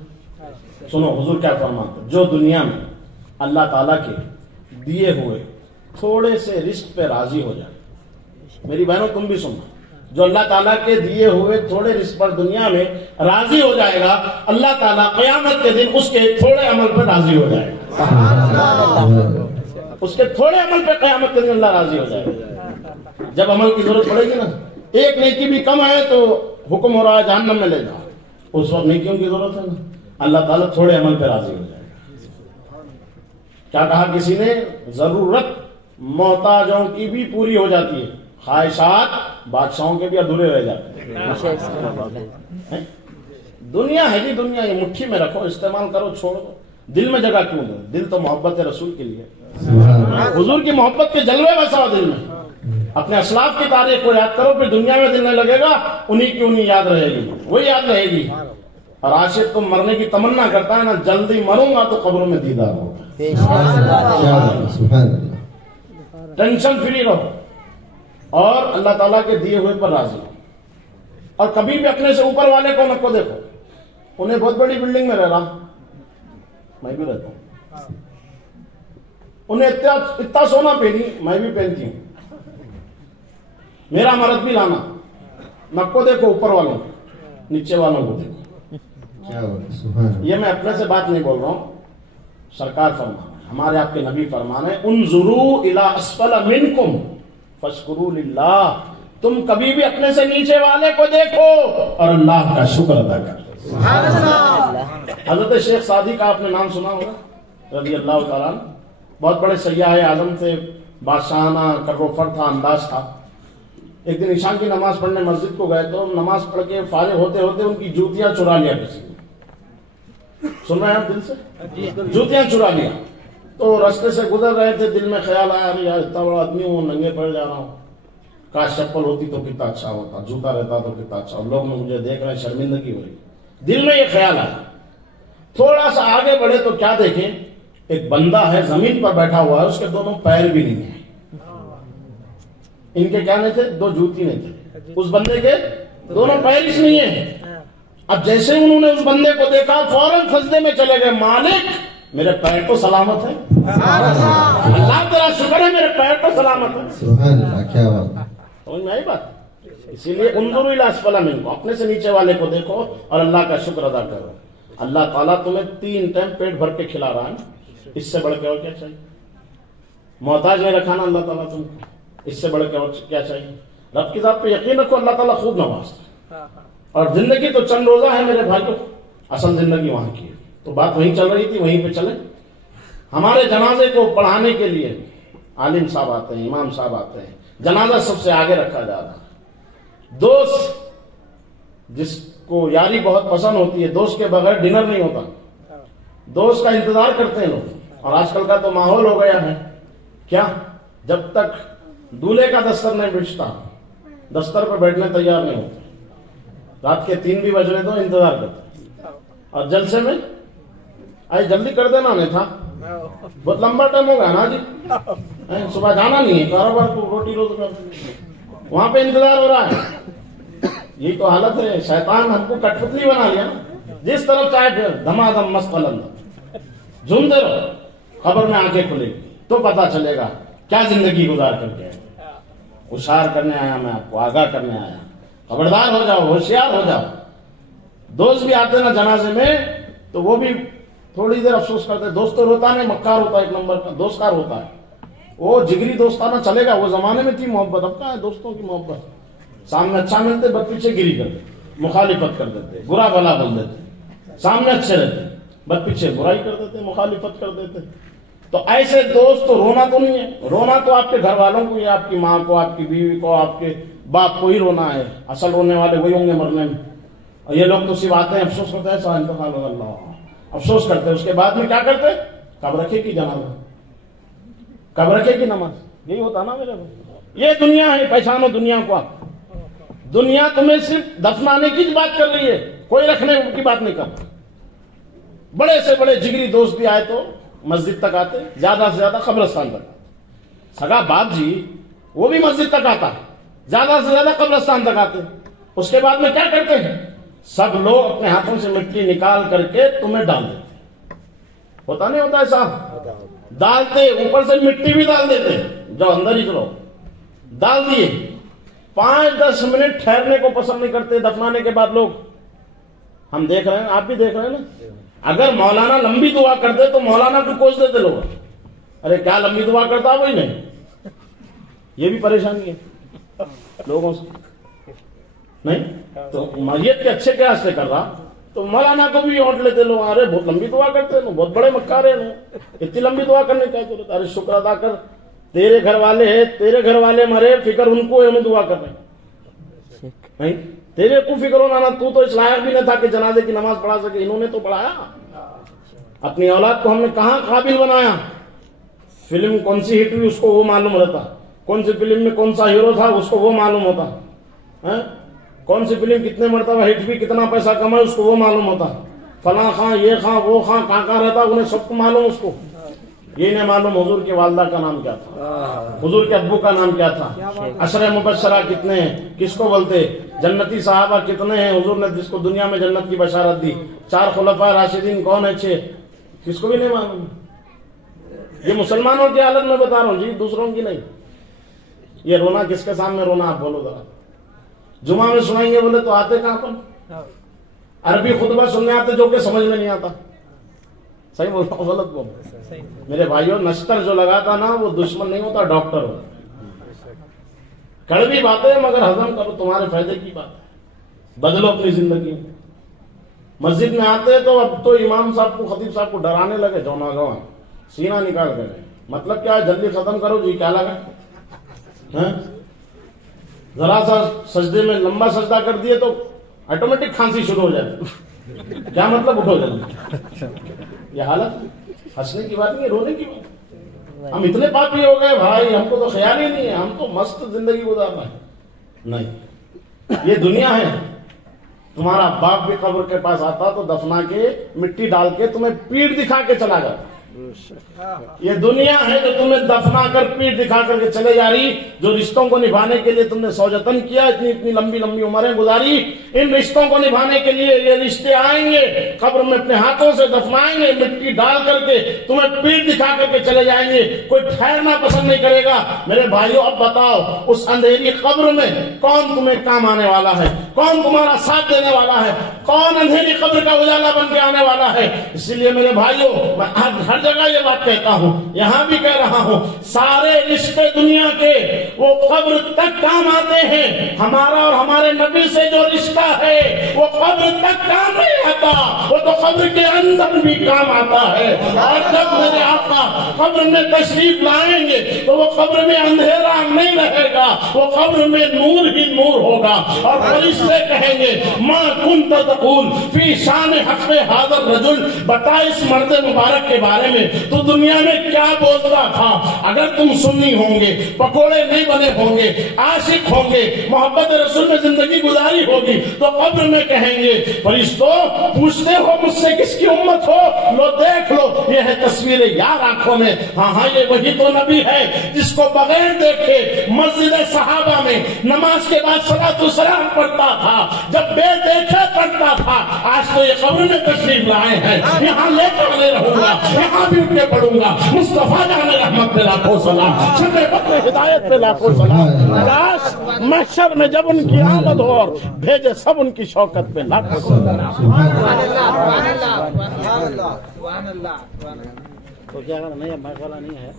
سنو حضور کیا فرماتے, جو دنیا میں اللہ تعالیٰ کے دیے ہوئے تھوڑے سے رزق پہ راضی ہو جائے, میری بہنوں تم بھی سننا, جو اللہ تعالیٰ کے دیے ہوئے تھوڑے رزق پر دنیا میں راضی ہو جائے گا، اللہ تعالیٰ قیامت کے دن اس کے تھوڑے عمل پر راضی ہو جائے گا. اس کے تھوڑے عمل پہ قیامت کے دن اللہ راضی ہو جائے گا. جب عمل کی ضرورت پڑے گی نا، ایک نیکی بھی کم ہے تو حکم ہو رہا ہے جہنم میں لے جاؤ، اس وقت نیکیوں کی ضرورت ہے نا، اللہ تعالیٰ تھوڑے عمل پہ راضی ہو جائے گا. کیا کہا کسی نے؟ ضرورت محتاجوں کی بھی پوری ہو جاتی ہے، خواہشات بادشاہوں کے بھی ادھورے رہ جاتے ہیں. دنیا ہے جی، دنیا یہ مٹھی میں رکھو، استعمال کرو، چھوڑ دو. دل میں جگہ کیوں دو؟ دل تو محبت رسول کے لیے، حضور کی محبت کے جلوے بساؤ دل میں. اپنے اسلاف کی تاریخ کو یاد کرو، پھر دنیا میں دل نہیں لگے گا، انہی کی انہی یاد رہے گی، وہی یاد رہے گی. اور عاشق تو مرنے کی تمنا کرتا ہے نا، جلدی مروں گا تو قبروں میں دیدار ہوگا. ٹینشن فری رہو اور اللہ تعالیٰ کے دیے ہوئے پر راضی ہو. اور کبھی بھی اپنے سے اوپر والے کو نہ کو دیکھو. انہیں بہت بڑی بلڈنگ میں رہ رہا، میں بھی رہتا ہوں. انہیں اتنا سونا پہنی، میں بھی پہنتی ہوں. میرا مرد بھی لانا، نہ کو دیکھو اوپر والوں کو، نیچے والوں کو دیکھو. یہ میں اپنے سے بات نہیں بول رہا ہوں، سرکار فرمانا ہے، ہمارے آپ کے نبی فرمانا ہے، انظروا الی اسفل منکم فاشکروا للہ. تم کبھی بھی اپنے سے نیچے والے کو دیکھو اور اللہ کا شکر ادا کرو. حضرت شیخ سعدی کا آپ نے نام سنا ہوگا رضی اللہ تعالیٰ عنہ. بہت بڑے سیاح اعظم تھے، بادشاہانہ کروفر تھا، انداز تھا. ایک دن عشاء کی نماز پڑھنے مسجد کو گئے تو نماز پڑھ کے فارغ ہوتے ہوتے ان کی جوتیاں چرا لیا کسی نے. سن رہے ہیں آپ دل سے؟ جوتیاں چرا لیا. تو راستے سے گزر رہے تھے، دل میں خیال آیا یار اتنا بڑا آدمی ہوں، ننگے پڑ جا رہا ہوں، کاش چپل ہوتی تو کتنا اچھا ہوتا، جوتا رہتا تو کتنا اچھا، اور لوگ مجھے دیکھ رہے ہیں، شرمندگی ہو رہی. دل میں یہ خیال آیا. تھوڑا سا آگے بڑھے تو کیا دیکھیں، ایک بندہ ہے زمین پر بیٹھا ہوا ہے، اس کے دونوں پیر بھی نہیں ہیں. ان کے کیا نہیں تھے؟ دو جوتی نہیں تھے. اس بندے کے دونوں پیر اس نہیں ہیں. اب جیسے انہوں نے اس بندے کو دیکھا فوراً سجدے میں چلے گئے، مالک میرے پیر تو سلامت ہے، اللہ تیرا شکر ہے میرے پیر تو سلامت ہے. سبحان اللہ، کیا بات. سمجھ میں آئی بات؟ اسی لیے انظروا الی اسفل منکم، اپنے سے نیچے والے کو دیکھو اور اللہ کا شکر ادا کرو. اللہ تعالیٰ تمہیں 3 ٹائم پیٹ بھر کے کھلا رہا ہے، اس سے بڑھ کے اور کیا چاہیے؟ محتاج نہیں رکھا نا اللہ تعالیٰ تم کو، اس سے بڑھ کے اور کیا چاہیے؟ رب کی ذات پہ یقین رکھو، اللہ تعالیٰ خوب نوازتا ہے. اور زندگی تو چند روزہ ہے میرے بھائیوں، اصل زندگی وہاں کی ہے. تو بات وہیں چل رہی تھی، وہیں پہ چلے. ہمارے جنازے کو پڑھانے کے لیے عالم صاحب آتے ہیں، امام صاحب آتے ہیں، جنازہ سب سے آگے رکھا جا رہا ہے. دوست جس کو یاری بہت پسند ہوتی ہے، دوست کے بغیر ڈنر نہیں ہوتا، دوست کا انتظار کرتے ہیں لوگ. اور آج کل کا تو ماحول ہو گیا ہے کیا، جب تک دولہے کا دستر نہیں بچتا دستر پہ بیٹھنے تیار نہیں ہوتے. رات کے 3 بھی بج رہے تو انتظار کرتے. اور جلسے میں آئے جلدی کر دینا نہیں تھا، بہت لمبا ٹائم ہوگا نا جی، صبح جانا نہیں ہے کاروبار کو، روٹی روزگار وہاں پہ انتظار ہو رہا ہے. یہی تو حالت ہے. شیطان ہم کو کٹ پتلی بنا لیا نا، جس طرف چاہے پھر دھما دھم مست پلند جھومتے رہو. خبر میں آنکھیں کھلے گی تو پتا چلے گا کیا زندگی گزار کر کے. ہوشیار کرنے آیا میں آپ کو، آگاہ کرنے آیا. خبردار ہو جاؤ، ہوشیار ہو جاؤ. دوست بھی آتے نا جنازے میں تو وہ بھی تھوڑی دیر افسوس کرتے. دوست تو روتا نہیں، مکار ہوتا ہے، ایک نمبر کا دوستکار ہوتا ہے. وہ جگری دوستانہ چلے گا. وہ زمانے میں تھی محبت، اب کہاں ہے دوستوں کی محبت. سامنے اچھا ملتے بد پیچھے گری کر دیتے، مخالفت کر دیتے، برا بھلا بول دیتے. سامنے اچھے رہتے، بد پیچھے برائی کر دیتے، مخالفت کر دیتے. تو ایسے دوست تو رونا تو نہیں ہے. رونا تو آپ کے گھر والوں کو، یا آپ کی ماں کو، آپ کی بیوی کو، آپ کے باپ کو ہی رونا ہے. اصل رونے والے وہی ہوں گے مرنے میں. اور یہ لوگ تو صرف آتے ہیں، افسوس کرتے ہیں ایسا انتقال ہو اللہ، افسوس کرتے ہیں. اس کے بعد میں کیا کرتے؟ کب رکھے گی جنازہ، کب رکھے گی نماز. یہی ہوتا نا میرے بھائی. یہ دنیا ہے، پہچانو دنیا کو. آپ دنیا تمہیں صرف دفنانے کی بات کر رہی ہے، کوئی رکھنے کی بات نہیں کرتا. بڑے سے بڑے جگری دوست بھی آئے تو مسجد تک آتے، زیادہ سے زیادہ قبرستان تک. سگا باپ جی وہ بھی مسجد تک آتا، زیادہ سے زیادہ قبرستان تک آتے. اس کے بعد میں کیا کرتے ہیں؟ سب لوگ اپنے ہاتھوں سے مٹی نکال کر کے تمہیں ڈال دیتے. ہوتا نہیں ہوتا ایسا؟ ڈالتے، اوپر سے مٹی بھی ڈال دیتے، جو اندر ہی کرو ڈال دیے. 5-10 منٹ ٹھہرنے کو پسند نہیں کرتے دفنانے کے بعد لوگ. ہم دیکھ رہے ہیں, آپ بھی دیکھ رہے ہیں نا. اگر مولانا لمبی دعا کرتے تو مولانا کو کوس دیتے لوگ. ارے کیا لمبی دعا کرتا وہی نہیں. یہ بھی پریشانی ہے لوگوں سے. نہیں تو میت کے اچھے کیا سے کر رہا تو مولانا کو بھی ہونٹ لیتے لوگ. ارے بہت لمبی دعا کرتے ہیں, بہت بڑے مکار ہیں, اتنی لمبی دعا کرنے کیا ضرورت. ارے شکر ادا کر, تیرے گھر والے ہے, تیرے گھر والے مرے, فکر ان کو ہے, ہمیں دعا کر رہے ہیں. نہیں تیرے کو فکر ہونا نا, تو اس لائق بھی نہ تھا کہ جنازے کی نماز پڑھا سکے. انہوں نے تو پڑھایا. اپنی اولاد کو ہم نے کہاں قابل بنایا. فلم کون سی ہٹ ہوئی اس کو وہ معلوم رہتا, کون سی فلم میں کون سا ہیرو تھا اس کو وہ معلوم ہوتا, کون سی فلم کتنے مرتبہ ہٹ بھی, کتنا پیسہ کمائے اس کو وہ معلوم ہوتا. فلاں خاں, یہ خاں, وہ خاں, کہاں رہتا انہیں سب کو معلوم. اس کو یہ نہیں معلوم حضور کی والدہ کا نام کیا تھا, حضور کے ابو کا نام کیا تھا, عشرہ مبشرہ کتنے ہیں, کس کو بولتے, جنتی صحابہ کتنے ہیں, حضور نے جس کو دنیا میں جنت کی بشارت دی, 4 خلفاء راشدین کون ہیں, 6, کس کو بھی نہیں معلوم. یہ مسلمانوں کی حالت میں بتا رہا ہوں جی, دوسروں کی نہیں. یہ رونا کس کے سامنے رونا, آپ بولو ذرا. جمعہ میں سنائیں گے بولے تو آتے کہاں پر, عربی خطبہ سننے آتے جو کہ سمجھ میں نہیں آتا. صحیح بول رہا ہوں غلط بول رہا ہوں میرے بھائیوں. نشتر جو لگاتا نا وہ دشمن نہیں ہوتا, ڈاکٹر ہوتا. کڑوی باتیں مگر ہضم کرو, تمہارے فائدے کی بات ہے, بدلو اپنی زندگی میں. مسجد میں آتے تو اب تو امام صاحب کو, خطیب صاحب کو ڈرانے لگے, جونا گواں سینہ نکال کر. مطلب کیا ہے, جلدی ختم کرو جی, کیا لگا. ذرا سا سجدے میں لمبا سجدہ کر دیے تو آٹومیٹک کھانسی شروع ہو جاتی. کیا مطلب, اٹھو جلدی. یہ حالت ہنسنے کی بات نہیں, رونے کی بات. ہم اتنے پاپی ہو گئے بھائی, ہم کو تو خیال ہی نہیں ہے, ہم تو مست زندگی گزارنا ہے. نہیں, یہ دنیا ہے. تمہارا باپ بھی قبر کے پاس آتا تو دفنا کے مٹی ڈال کے تمہیں پیٹ دکھا کے چلا جاتا. یہ دنیا ہے جو تمہیں دفنا کر پیٹ دکھا کر کے چلے جا رہی. جو رشتوں کو نبھانے کے لیے تم نے سوجتن کیا, اتنی لمبی لمبی عمریں گزاری, ان رشتوں کو نبھانے کے لیے یہ رشتے آئیں گے, قبر میں اپنے ہاتھوں سے دفنائیں گے, مٹی ڈال کر کے تمہیں پیٹ دکھا کر کے چلے جائیں گے. کوئی ٹھہرنا پسند نہیں کرے گا. میرے بھائیوں اب بتاؤ, اس اندھیری قبر میں کون تمہیں کام آنے والا ہے, کون تمہارا ساتھ دینے والا ہے, کون اندھیری قبر کا اجالا بن کے آنے والا ہے. اسی لیے میرے بھائیوں, میں ہر جگہ یہ بات کہتا ہوں, یہاں بھی کہہ رہا ہوں, سارے رشتے دنیا کے وہ قبر تک کام آتے ہیں. ہمارا اور ہمارے نبی سے جو رشتہ ہے وہ قبر تک کام نہیں آتا, وہ تو قبر کے اندر بھی کام آتا ہے. اور جب میرے آقا قبر میں تشریف لائیں گے تو وہ قبر میں اندھیرا نہیں رہے گا, وہ قبر میں نور ہی نور ہوگا. اور فرشتے کہیں گے, ما کنت تقول فی شان حق حاضر رجل, بتا اس مرد مبارک کے بارے میں تو دنیا میں کیا بولتا تھا. اگر تم سنی ہوں گے, پکوڑے نہیں بنے ہوں گے, عاشق ہوں گے, محبت رسول میں زندگی گزاری ہوگی, تو قبر میں کہیں گے, فرشتوں پوچھتے ہو مجھ سے کس کی امت ہو, لو دیکھ لو یہ ہے تصویر یار آنکھوں میں. ہاں یہ وہی تو نبی ہے جس کو بغیر دیکھے مسجد صحابہ میں نماز کے بعد صلاۃ السلام پڑھتا تھا, جب بے دیکھے پڑھتا تھا. آج تو یہ قبر میں تشریف لائے ہیں, یہاں لے کر لے رہوں گا, یہاں بھی اٹھ کے پڑھوں گا. مصطفیٰ جان رحمت پہ لاکھوں سلام, شمع بدر ہدایت پہ لاکھوں سلام. کاش محشر میں جب ان کی آمد ہو اور بھیجے سب ان کی شوکت پہ لاکھوں سلام. تو کیا کرنا, نہیں مشغلہ نہیں ہے,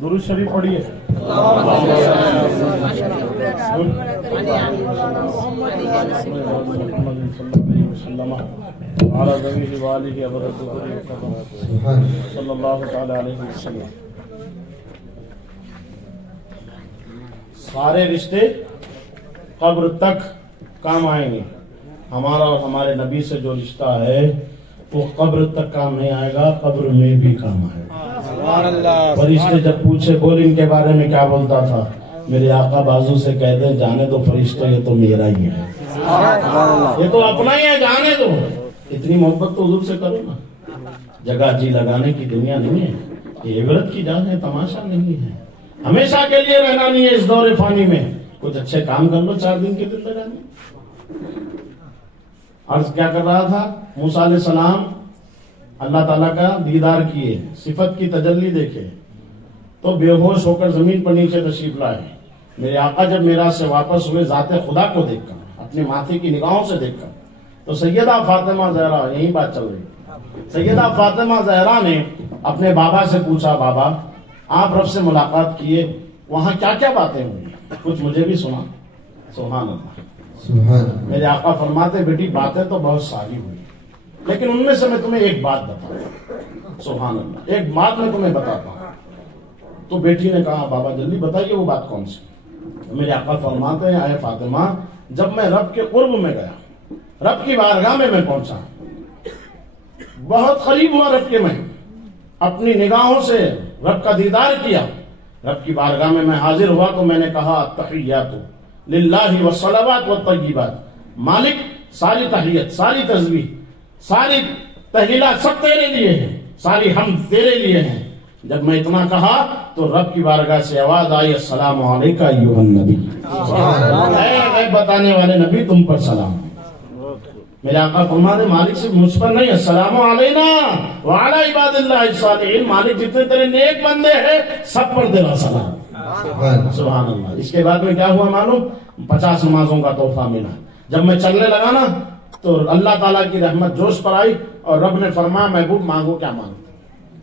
درود شریف پڑھیے. صلی اللہ تعالی علیہ وسلم. سارے رشتے قبر تک کام آئیں گے. ہمارا اور ہمارے نبی سے جو رشتہ ہے وہ قبر تک کام نہیں آئے گا, قبر میں بھی کام آئے گا. فرشتے جب پوچھے بول ان کے بارے میں کیا بولتا تھا, میرے آقا بازو سے کہہ دے جانے دو فرشتے, یہ تو میرا ہی ہے, یہ تو اپنا ہی ہے, جانے دو. اتنی محبت تو حضور سے کرو نا. جگہ جی لگانے کی دنیا نہیں ہے, یہ عبرت کی جگہ ہے, تماشا نہیں ہے. ہمیشہ کے لیے رہنا نہیں ہے اس دور فانی میں. کچھ اچھے کام کر لو 4 دن کی زندگی. عرض کیا کر رہا تھا؟ موسیٰ علیہ السلام اللہ تعالیٰ کا دیدار کیے, صفت کی تجلی دیکھے تو بے ہوش ہو کر زمین پر نیچے تشریف لائے. میرے آقا جب معراج سے واپس ہوئے ذات خدا کو دیکھ کر, اپنے ماتھے کی نگاہوں سے دیکھ کر, تو سیدہ فاطمہ زہرا, یہی بات چل رہی, سیدہ فاطمہ زہرا نے اپنے بابا سے پوچھا, بابا آپ رب سے ملاقات کیے, وہاں کیا کیا باتیں ہوئی, کچھ مجھے بھی سنا. سبحان اللہ. سبحان اللہ. میرے آقا فرماتے بیٹی باتیں تو بہت ساری ہوئی, لیکن ان میں سے میں تمہیں ایک بات بتاؤں. سبحان اللہ. ایک بات میں تمہیں بتاتا ہوں. تو بیٹی نے کہا بابا جلدی بتائیے وہ بات کون سی. میرے آقا فرماتے ہیں اے فاطمہ, جب میں رب کے قرب میں گیا, رب کی بارگاہ میں پہنچا, بہت قریب ہوا رب کے, میں اپنی نگاہوں سے رب کا دیدار کیا, رب کی بارگاہ میں حاضر ہوا تو میں نے کہا التحیات للہ والصلوات والطیبات, مالک ساری تحیت, ساری تسبیح, ساری تحلیلات سب تیرے لیے ہیں, ساری حمد تیرے لیے ہیں. جب میں اتنا کہا تو رب کی بارگاہ سے آواز آئی السلام علیکہ ایھا النبی, اے بتانے والے نبی تم پر سلام. میرے آقا فرماتے مالک صرف مجھ پر نہیں, السلام علینا وعلی عباد اللہ الصالحین, مالک جتنے تیرے نیک بندے ہیں سب پر تیرا سلام. سبحان اللہ. اس کے بعد میں کیا ہوا معلوم, 50 نمازوں کا تحفہ ملا. جب میں چلنے لگا نا تو اللہ تعالیٰ کی رحمت جوش پر آئی اور رب نے فرمایا محبوب مانگو کیا مانگتے.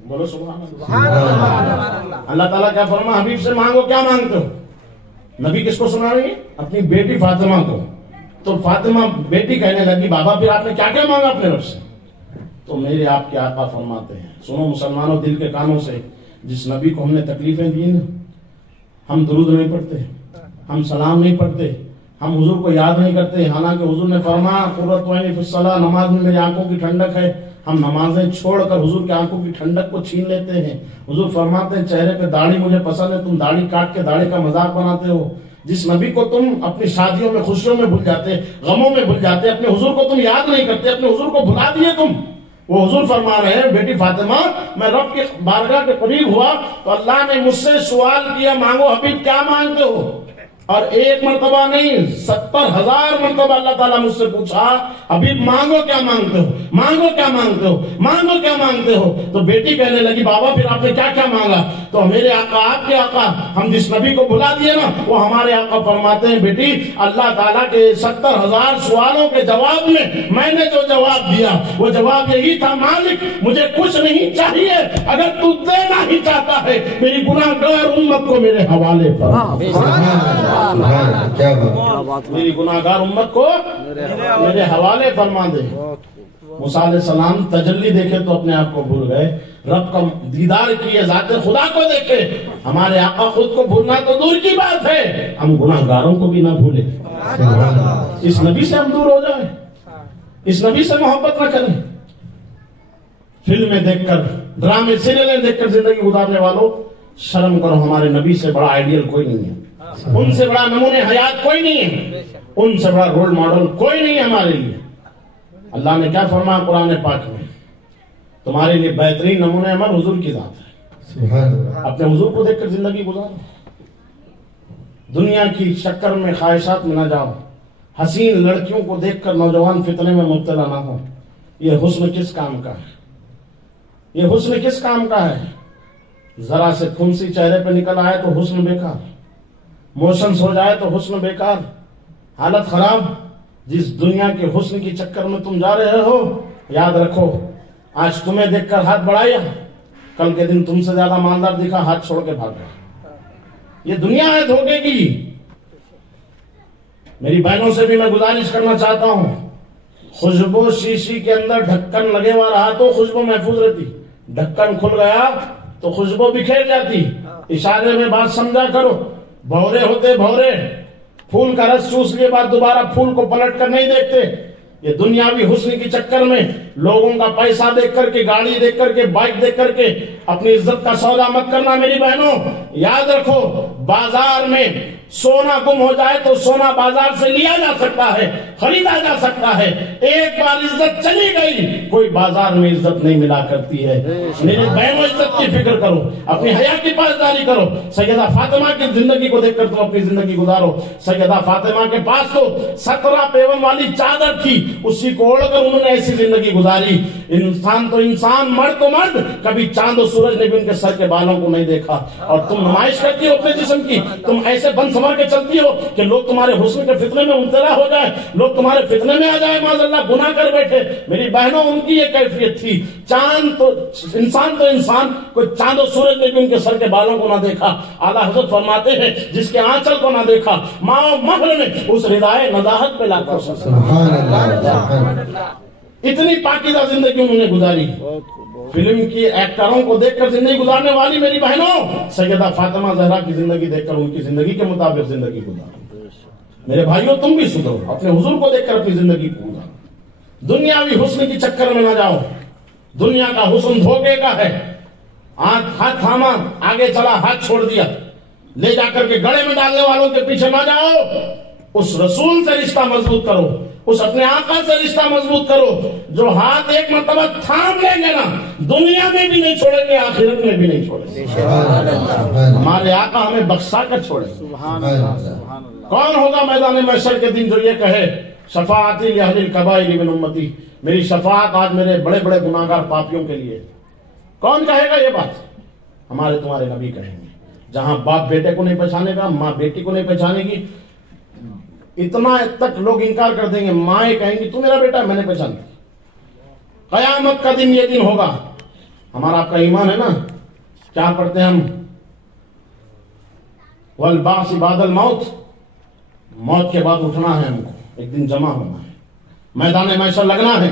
بولو سبحان اللہ. اللہ تعالیٰ کیا فرما, حبیب سے مانگو کیا مانگتے ہو. نبی کس کو سنا رہی ہے؟ اپنی بیٹی فاطمہ کو. تو فاطمہ بیٹی کہنے لگی بابا پھر آپ نے کیا کیا مانگا اپنے رب سے. تو میرے آپ کے آقا فرماتے ہیں, سنو مسلمانوں دل کے کانوں سے, جس نبی کو ہم نے تکلیفیں دی نا, ہم درود نہیں پڑھتے, ہم سلام نہیں پڑھتے, ہم حضور کو یاد نہیں کرتے, حالانکہ حضور نے فرمایا قرۃ عینی فی الصلاۃ, نماز میں میری آنکھوں کی ٹھنڈک ہے. ہم نمازیں چھوڑ کر حضور کی آنکھوں کی ٹھنڈک کو چھین لیتے ہیں. حضور فرماتے ہیں چہرے پہ داڑھی مجھے پسند ہے, تم داڑھی کاٹ کے داڑھی کا مذاق بناتے ہو. جس نبی کو تم اپنی شادیوں میں خوشیوں میں بھول جاتے, غموں میں بھول جاتے, اپنے حضور کو تم یاد نہیں کرتے, اپنے حضور کو بھلا دیے تم. وہ حضور فرما رہے ہیں بیٹی فاطمہ میں رب کی بارگاہ کے قریب ہوا تو اللہ نے مجھ سے سوال کیا مانگو حبیب کیا مانگتے ہو. اور ایک مرتبہ نہیں 70,000 مرتبہ اللہ تعالیٰ مجھ سے پوچھا حبیب مانگو کیا مانگتے ہو, مانگو کیا مانگتے ہو, مانگو کیا مانگتے ہو. تو بیٹی کہنے لگی بابا پھر آپ نے کیا کیا مانگا. تو میرے آقا آپ کے آقا, ہم جس نبی کو بلا دیے نا وہ ہمارے آقا فرماتے ہیں بیٹی اللہ تعالیٰ کے 70,000 سوالوں کے جواب میں نے جو جواب دیا وہ جواب یہی تھا, مالک مجھے کچھ نہیں چاہیے, اگر تو دینا ہی چاہتا ہے میری گناہ گار امت کو میرے حوالے پر, میری گناہگار امت کو میرے حوالے فرما دے. موسیٰ علیہ السلام تجلی دیکھے تو اپنے آپ کو بھول گئے, رب کا دیدار کیے, ذات خدا کو دیکھے. ہمارے آقا خود کو بھولنا تو دور کی بات ہے, ہم گناہگاروں کو بھی نہ بھولے. اس نبی سے ہم دور ہو جائیں, اس نبی سے محبت نہ کریں. فلمیں دیکھ کر, ڈرامے سیریلیں دیکھ کر زندگی گزارنے والوں شرم کرو, ہمارے نبی سے بڑا آئیڈیل کوئی نہیں ہے, ان سے بڑا نمونے حیات کوئی نہیں ہے, ان سے بڑا رول ماڈل کوئی نہیں ہے ہمارے لیے. اللہ نے کیا فرمایا قرآن پاک میں, تمہارے لیے بہترین نمونہ عمل حضور کی ذات ہے. اپنے حضور کو دیکھ کر زندگی گزارو, دنیا کی شکر میں خواہشات میں نہ جاؤ, حسین لڑکیوں کو دیکھ کر نوجوان فتنے میں مبتلا نہ ہو. یہ حسن کس کام کا ہے, یہ حسن کس کام کا ہے. ذرا سے پھنسی چہرے پہ نکل آئے تو حسن بیکار, موشنز ہو جائے تو حسن بیکار, حالت خراب. جس دنیا کے حسن کی چکر میں تم جا رہے ہو یاد رکھو آج تمہیں دیکھ کر ہاتھ بڑھایا, کل کے دن تم سے زیادہ مالدار دکھا ہاتھ چھوڑ کے بھاگ گیا. یہ دنیا ہے دھوکے کی. میری بہنوں سے بھی میں گزارش کرنا چاہتا ہوں, خوشبو شیشی کے اندر ڈھکن لگے ہوا رہا تو خوشبو محفوظ رہتی, ڈھکن کھل گیا تو خوشبو بکھیر جاتی. اشارے میں بات سمجھا کرو, بھورے ہوتے بھورے, پھول کا رس چوس لیے بعد دوبارہ پھول کو پلٹ کر نہیں دیکھتے. یہ دنیاوی حسن کی چکر میں لوگوں کا پیسہ دیکھ کر کے, گاڑی دیکھ کر کے, بائک دیکھ کر کے اپنی عزت کا سودا مت کرنا. میری بہنوں یاد رکھو بازار میں سونا گم ہو جائے تو سونا بازار سے لیا جا سکتا ہے، خریدا جا سکتا ہے، ایک بار عزت چلی گئی کوئی بازار میں عزت نہیں ملا کرتی ہے۔ میرے بہنوں عزت کی فکر کرو، اپنی حیا کی پاسداری کرو۔ سیدہ فاطمہ کی زندگی کو دیکھ کر تم اپنی زندگی گزارو۔ سیدہ فاطمہ کے پاس تو 17 پیون والی چادر تھی، اسی کو اوڑھ کر انہوں نے ایسی زندگی گزاری۔ انسان تو انسان، مرد تو مرد، کبھی چاند و سورج نے بھی ان کے سر کے بالوں کو نہیں دیکھا، اور تم نمائش کرتی ہو اپنے جسم کی، تم ایسے بن سنور کے چلتی ہو کہ لوگ تمہارے حسن کے فتنے میں مبتلا ہو جائے، لوگ تمہارے فتنے میں آ جائے، معاذ اللہ گناہ کر بیٹھے۔ میری بہنوں ان کی یہ کیفیت تھی، چاند تو انسان، کوئی چاند و سورج نے بھی ان کے سر کے بالوں کو نہ دیکھا۔ اعلیٰ حضرت فرماتے ہیں جس کے آنچل کو نہ دیکھا، ماں و مہر نے اس ردائے نزاہت پہ لا کر سبحان اللہ۔ اتنی پاکیزہ زندگی انہوں نے گزاری۔ فلم کی ایکٹروں کو دیکھ کر زندگی گزارنے والی میری بہنوں، سیدہ فاطمہ زہرا کی زندگی دیکھ کر ان کی زندگی کے مطابق زندگی گزارو۔ میرے بھائیوں تم بھی سدھرو، اپنے حضور کو دیکھ کر اپنی زندگی کو گزارو۔ دنیاوی حسن کی چکر میں نہ جاؤ، دنیا کا حسن دھوکے کا ہے۔ ہاتھ تھاما، آگے چلا، ہاتھ چھوڑ دیا، لے جا کر کے گڑے میں ڈالنے والوں کے پیچھے نہ جاؤ۔ اس رسول سے رشتہ مضبوط کرو، اس اپنے آقا سے رشتہ مضبوط کرو، جو ہاتھ ایک مرتبہ تھام لیں گے نا، دنیا میں بھی نہیں چھوڑیں گے، آخرت میں بھی نہیں چھوڑیں گے۔ ہمارے آقا ہمیں بخشا کر چھوڑیں گے۔ کون ہوگا میدان محشر کے دن جو یہ کہے شفاعتی لأہل الکبائر من امتی، میری شفاعت آج میرے بڑے بڑے گناہگار پاپیوں کے لیے؟ کون کہے گا یہ بات؟ ہمارے تمہارے نبی کہیں گے۔ جہاں باپ بیٹے کو نہیں پہچانے گا، ماں بیٹی کو نہیں پہچانے گی، اتنا تک لوگ انکار کر دیں گے، ماں یہ کہیں گی تو میرا بیٹا ہے، میں نے پہچان دیا۔ قیامت کا دن یہ دن ہوگا۔ ہمارا آپ کا ایمان ہے نا، کیا پڑھتے ہیں ہم؟ والبعث بعد الموت، موت کے بعد اٹھنا ہے، ہم کو ایک دن جمع ہونا ہے، میدان محشر لگنا ہے۔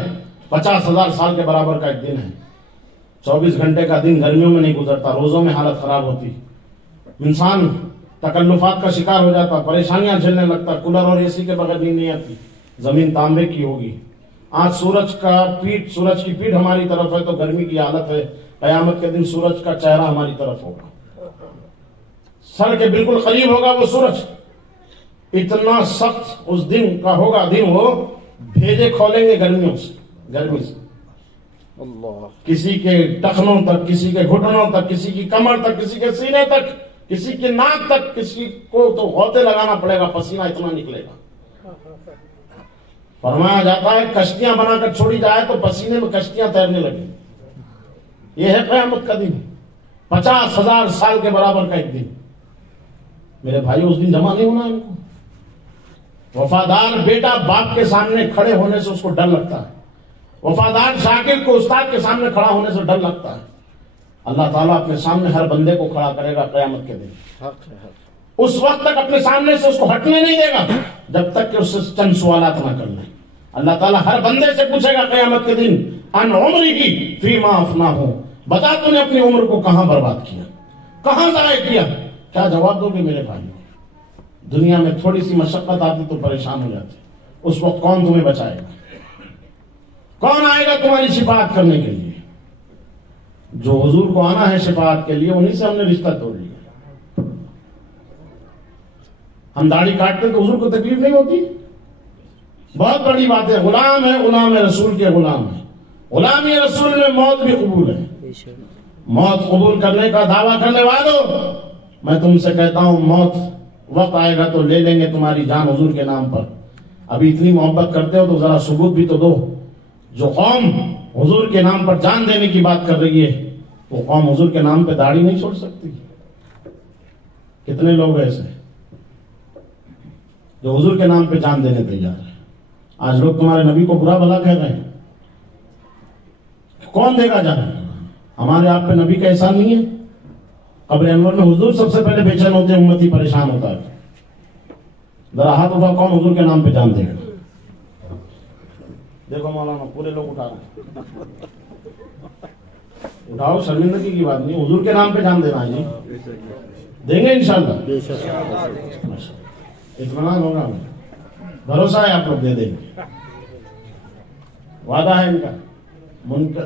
50,000 سال کے برابر کا ایک دن ہے۔ 24 گھنٹے کا دن گرمیوں میں نہیں گزرتا، روزوں میں حالت خراب ہوتی، انسان تکلفات کا شکار ہو جاتا، پریشانیاں جھیلنے لگتا، کولر اور اے سی کے بغیر نیند نہیں آتی۔ زمین تانبے کی ہوگی۔ آج سورج کی پیٹھ ہماری طرف ہے تو گرمی کی حالت ہے، قیامت کے دن سورج کا چہرہ ہماری طرف ہوگا، سر کے بالکل قریب ہوگا وہ سورج۔ اتنا سخت اس دن کا ہوگا، دن وہ بھیجے کھولیں گے گرمی سے، کسی کے ٹخنوں تک، کسی کے گھٹنوں تک، کسی کی کمر تک، کسی کے سینے تک، کسی کی ناک تک، کسی کو تو غوطے لگانا پڑے گا، پسینہ اتنا نکلے گا۔ فرمایا جاتا ہے کشتیاں بنا کر چھوڑی جائے تو پسینے میں کشتیاں تیرنے لگیں۔ یہ ہے قیامت کا دن، 50,000 سال کے برابر کا ایک دن۔ میرے بھائی اس دن جمع نہیں ہونا ہے۔ وفادار بیٹا باپ کے سامنے کھڑے ہونے سے اس کو ڈر لگتا ہے، وفادار شاگرد کو استاد کے سامنے کھڑا ہونے سے ڈر لگتا ہے۔ اللہ تعالیٰ اپنے سامنے ہر بندے کو کھڑا کرے گا قیامت کے دن، اس وقت تک اپنے سامنے سے اس کو ہٹنے نہیں دے گا جب تک کہ اس سے چند سوالات نہ کر لیں۔ اللہ تعالیٰ ہر بندے سے پوچھے گا قیامت کے دن ان عمرہ فیما افناہ، بتا تو نے اپنی عمر کو کہاں برباد کیا، کہاں ضائع کیا؟ کیا جواب دو گے میرے بھائی؟ دنیا میں تھوڑی سی مشقت آتی تو پریشان ہو جاتے، اس وقت کون تمہیں بچائے گا؟ کون آئے گا تمہاری شفاعت کرنے کے لیے؟ جو حضور کو آنا ہے شفاعت کے لیے، انہی سے ہم نے رشتہ توڑ لیا۔ ہم داڑھی کاٹتے تو حضور کو تکلیف نہیں ہوتی؟ بہت بڑی بات ہے، غلام ہے، غلام رسول کے غلام ہے، غلامی رسول میں موت بھی قبول ہے۔ موت قبول کرنے کا دعویٰ کرنے والوں، میں تم سے کہتا ہوں موت وقت آئے گا تو لے لیں گے تمہاری جان حضور کے نام پر۔ ابھی اتنی محبت کرتے ہو تو ذرا ثبوت بھی تو دو۔ جو قوم حضور کے نام پر جان دینے کی بات کر رہی ہے، وہ قوم حضور کے نام پہ داڑھی نہیں چھوڑ سکتی۔ کتنے لوگ ایسے جو حضور کے نام پہ جان دینے تیار ہیں؟ آج لوگ تمہارے نبی کو برا بھلا کہہ رہے ہیں، کون دے گا جان؟ ہمارے آپ پہ نبی کا احسان نہیں ہے؟ قبر انور میں حضور سب سے پہلے بے چین ہوتے ہیں، امتی پریشان ہوتا ہے۔ ذرا ہاتھ اٹھا، کون حضور کے نام پہ جان دے گا؟ دیکھو مولانا پورے لوگ اٹھا رہے ہیں، اٹھاؤ، شرمندگی کی بات نہیں، حضور کے نام پہ جان دینا ہے جی، دیں گے انشاءاللہ، اطمینان ہوگا، بھروسہ ہے آپ لوگ دے دیں گے، وعدہ ہے ان کا،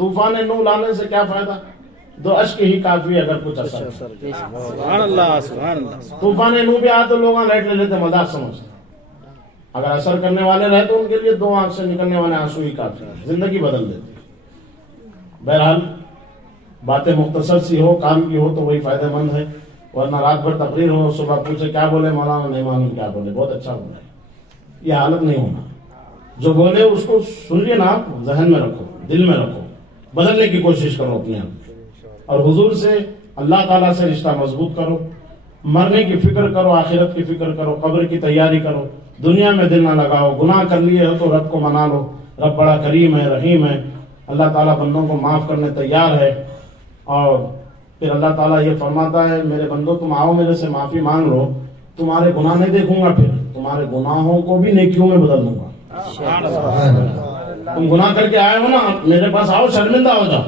طوفان نو لانے سے کیا فائدہ؟ 2 اشک ہی کافی اگر کچھ اثر. سبحان اللہ سبحان اللہ. طوفان نو بھی آئے تو لوگ لائٹ لے لیتے، مذاق سمجھتے. اگر اثر کرنے والے رہے تو ان کے لیے 2 آنکھ سے نکلنے والے آنسو ہی کافی، زندگی بدل دیتی. بہرحال باتیں مختصر سی ہو، کام کی ہو تو وہی فائدہ مند ہے، ورنہ رات بھر تقریر ہو، صبح پوچھے کیا بولے مولانا، نہیں معلوم کیا بولے، بہت اچھا بولے. یہ حالت نہیں ہونا. جو بولے اس کو سنیے نا، آپ ذہن میں رکھو، دل میں رکھو، بدلنے کی کوشش کرو اپنے آپ، اور حضور سے اللہ تعالیٰ سے رشتہ مضبوط کرو. مرنے کی فکر کرو، آخرت کی فکر کرو، قبر کی تیاری کرو. دنیا میں دل نہ لگاؤ. گناہ کر لیے ہو تو رب کو منا لو. رب بڑا کریم ہے، رحیم ہے. اللہ تعالیٰ بندوں کو معاف کرنے تیار ہے. اور پھر اللہ تعالیٰ یہ فرماتا ہے میرے بندوں تم آؤ میرے سے معافی مانگ لو، تمہارے گناہ نہیں دیکھوں گا، پھر تمہارے گناہوں کو بھی نیکیوں میں بدل دوں گا. تم گناہ کر کے آئے ہو نا، میرے پاس آؤ، شرمندہ ہو جاؤ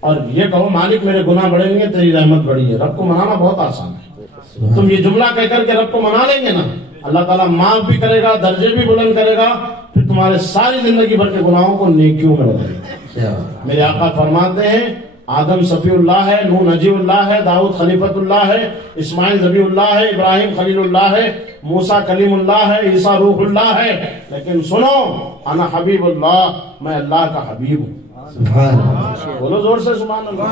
اور یہ کہو مالک میرے گناہ بڑے نہیں ہیں، تیری رحمت بڑی ہے. رب کو منانا بہت آسان ہے. تم یہ جملہ کہہ کر کے رب کو منا لیں گے نا، اللہ تعالیٰ معاف بھی کرے گا، درجے بھی بلند کرے گا، پھر تمہارے ساری زندگی بھر کے گناہوں کو نیکیوں میں بدلے گا. میرے آقا فرماتے ہیں آدم صفی اللہ ہے، نوح نجی اللہ ہے، داؤد خلیفت اللہ ہے، اسماعیل ذبیح اللہ ہے، ابراہیم خلیل اللہ ہے، موسیٰ کلیم اللہ ہے، عیسیٰ روح اللہ ہے، لیکن سنو انا حبیب اللہ، میں اللہ کا حبیب ہوں. بولو زور سے سبحان اللہ.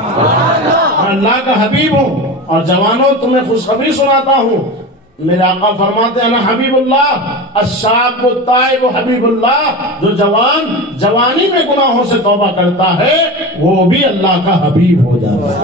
میں اللہ کا حبیب ہوں. اور جوانوں تمہیں خوشخبری سناتا ہوں، میرے آقا فرماتے ہیں انا حبیب اللہ الشاب التائب حبیب اللہ. جو جوان جوانی میں گناہوں سے توبہ کرتا ہے وہ بھی اللہ کا حبیب ہو جاتا ہے.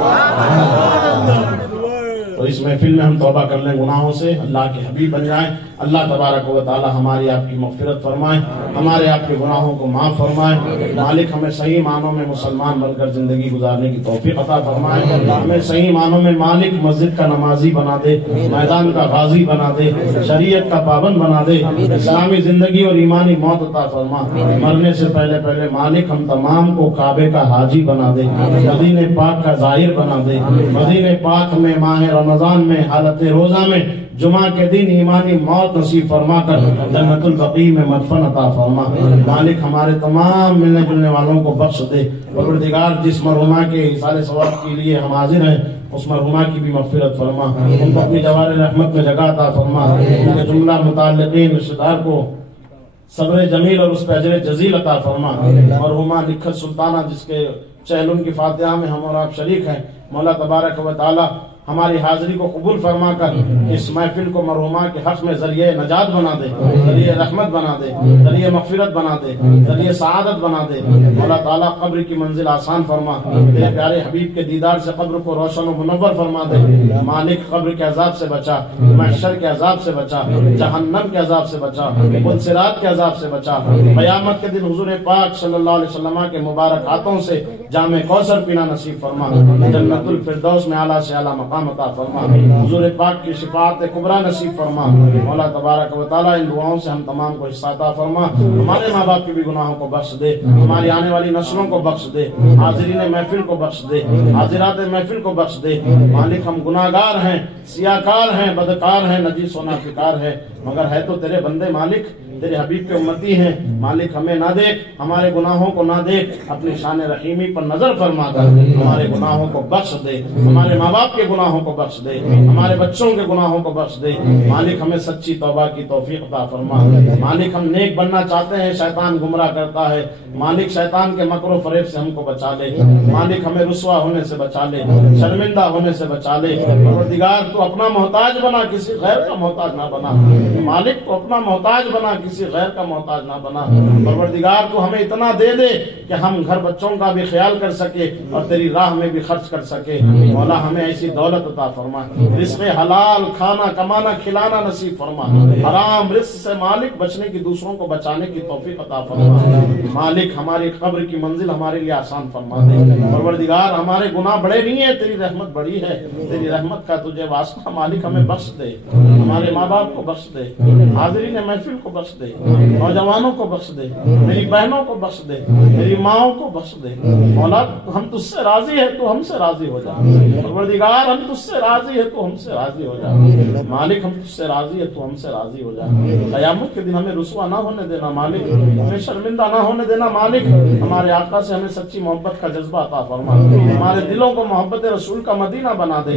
تو اس محفل میں ہم توبہ کر لیں گناہوں سے، اللہ کے حبیب بن جائیں. اللہ تبارک و تعالی ہماری آپ کی مغفرت فرمائے، ہمارے آپ کے گناہوں کو معاف فرمائے. مالک ہمیں صحیح معنوں میں مسلمان بن کر زندگی گزارنے کی توفیق عطا فرمائے. ہمیں صحیح معنوں میں مالک مسجد کا نمازی بنا دے، میدان کا غازی بنا دے، شریعت کا پابند بنا دے. اسلامی زندگی اور ایمانی موت عطا فرما. مرنے سے پہلے پہلے مالک ہم تمام کو کعبے کا حاجی بنا دے، مدینے پاک کا زائر بنا دے. مدینے پاک میں ماہ رمضان میں حالت روزہ میں جمعہ کے دن ایمانی موت نصیب فرما کر جنت البقیع میں مدفن عطا فرما. مالک ہمارے تمام ملنے جلنے والوں کو بخش دے. پروردگار جس مرحومہ کے ایصال ثواب کے لیے ہم حاضر ہیں اس مرحومہ کی بھی مغفرت فرما، ان کو اپنی جوار رحمت میں جگہ عطا فرما. ان کے جملہ متعلقین رشتہ دار کو صبر جمیل اور اس پہ اجر جزیل عطا فرما. مرحومہ نکھت سلطانہ جس کے چہلم کی فاتحہ میں ہم اور آپ شریک ہیں، مولا تبارک و تعالی ہماری حاضری کو قبول فرما کر اس محفل کو مرحومہ کے حق میں ذریعہ نجات بنا دے، ذریعہ رحمت بنا دے، ذریعہ مغفرت بنا دے، ذریعہ سعادت بنا دے. مولا تعالیٰ قبر کی منزل آسان فرما، تیرے پیارے حبیب کے دیدار سے قبر کو روشن و منور فرما دے. مالک قبر کے عذاب سے بچا، محشر کے عذاب سے بچا، جہنم کے عذاب سے بچا، صراط کے عذاب سے بچا. قیامت کے دن حضور پاک صلی اللہ علیہ وسلم کے مبارک ہاتھوں سے جام کوثر پینا نصیب فرما. جنت الفردوس میں اعلیٰ سے اعلیٰ مقام عطا فرما. حضور پاک کی شفاعت کبریٰ نصیب فرما. مولا تبارک و تعالیٰ ان دعاؤں سے ہم تمام کو حصہ عطا فرما. ہمارے ماں باپ کے بھی گناہوں کو بخش دے، ہماری آنے والی نسلوں کو بخش دے، حاضرین محفل کو بخش دے، حاضرات محفل کو بخش دے. مالک ہم گناہگار ہیں، سیاکار ہیں، بدکار ہیں، نجیس و نافکار ہیں، مگر ہے تو تیرے بندے مالک، تیرے حبیب کے امتی ہیں. مالک ہمیں نہ دیکھ، ہمارے گناہوں کو نہ دیکھ، اپنی شان رحیمی پر نظر فرما کر ہمارے گناہوں کو بخش دے، ہمارے ماں باپ کے گناہوں کو بخش دے، ہمارے بچوں کے گناہوں کو بخش دے. مالک ہمیں سچی توبہ کی توفیق عطا فرما. مالک ہم نیک بننا چاہتے ہیں، شیطان گمراہ کرتا ہے. مالک شیطان کے مکر و فریب سے ہم کو بچا لے. مالک ہمیں رسوا ہونے سے بچا لے، شرمندہ ہونے سے بچا لے. پروردگار تو اپنا محتاج بنا، کسی غیر کا محتاج نہ بنا. مالک تو اپنا محتاج بنا، کسی غیر کا محتاج نہ بنا. پروردگار تو ہمیں اتنا دے دے کہ ہم گھر بچوں کا بھی خیال کر سکے اور تیری راہ میں بھی خرچ کر سکے. مولا ہمیں ایسی دولت عطا فرما، رزق حلال کھانا کمانا کھلانا نصیب فرما. حرام رزق سے مالک بچنے کی، دوسروں کو بچانے کی توفیق عطا فرما. مالک ہماری قبر کی منزل ہمارے لیے آسان فرما دے. پروردگار ہمارے گناہ بڑے نہیں ہیں، تیری رحمت بڑی ہے. تیری رحمت کا تجھے واسطہ مالک ہمیں بخش دے، ہمارے ماں باپ کو بخش دے، دے، حاضرین محفل کو بخش دے، نوجوانوں کو بخش دے، میری بہنوں کو بخش دے، میری ماؤں کو بخش دے۔ مولا ہم تجھ سے راضی ہے تو ہم سے راضی ہو جا، پروردگار ہم تجھ سے راضی ہے تو ہم سے راضی ہو جا، مالک ہم تجھ سے راضی ہے تو ہم سے راضی ہو جا۔ قیامت کے دن ہمیں رسوا نہ ہونے دینا مالک، ہمیں شرمندہ نہ ہونے دینا مالک، ہمارے آقا سے ہمیں سچی محبت کا جذبہ عطا فرما، ہمارے دلوں کو محبت رسول کا مدینہ بنا دے۔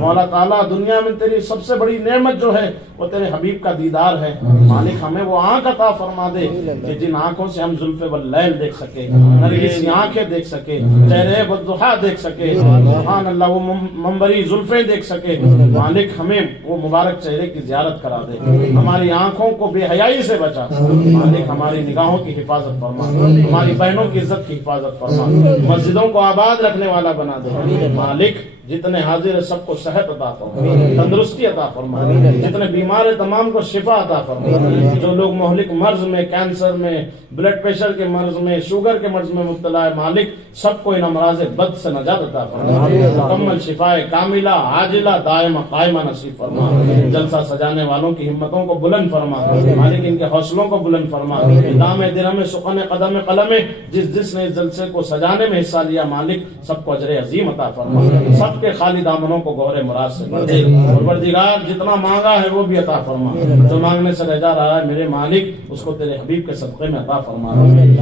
مولا تعالیٰ دنیا میں تیری سب سے بڑی نعمت جو ہے وہ تیرے حبیب کا دیدار ہے، مالک ہمیں وہ آنکھ عطا فرما دے کہ جن آنکھوں سے ہم زلف واللیل دیکھ سکے، نرگسی آنکھیں دیکھ سکے، چہرے والضحیٰ دیکھ سکے، سبحان اللہ وہ منبری زلفیں دیکھ سکے، مالک ہمیں وہ مبارک چہرے کی زیارت کرا دے، ہماری آنکھوں کو بے حیائی سے بچا، مالک ہماری نگاہوں کی حفاظت فرما، ہماری بہنوں کی عزت کی حفاظت فرما، مسجدوں کو آباد رکھنے والا بنا دے، مالک جتنے حاضر ہیں سب کو صحت عطا فرما، تندرستی عطا فرما، جتنے بیمار ہیں تمام کو شفا عطا فرما، جو لوگ مہلک مرض میں، کینسر میں، بلڈ پریشر کے مرض میں، شوگر کے مرض میں مبتلا ہے، مالک سب کو ان امراض بد سے نجات عطا فرما، مکمل شفا کاملہ عاجلہ دائمہ قائمہ نصیب فرما، جلسہ سجانے والوں کی ہمتوں کو بلند فرما، مالک ان کے حوصلوں کو بلند فرما، دام درہم سخن قدم قلم جس نے اس جلسے کو سجانے میں حصہ لیا، مالک سب کو اجر عظیم عطا فرما، سب کے خالی دامنوں کو گوہر مراد سے بھر دے، پروردگار جتنا مانگا ہے وہ بھی عطا فرما، جو مانگنے سے رہ جا رہا ہے میرے مالک اس کو تیرے حبیب کے صدقے میں عطا فرما،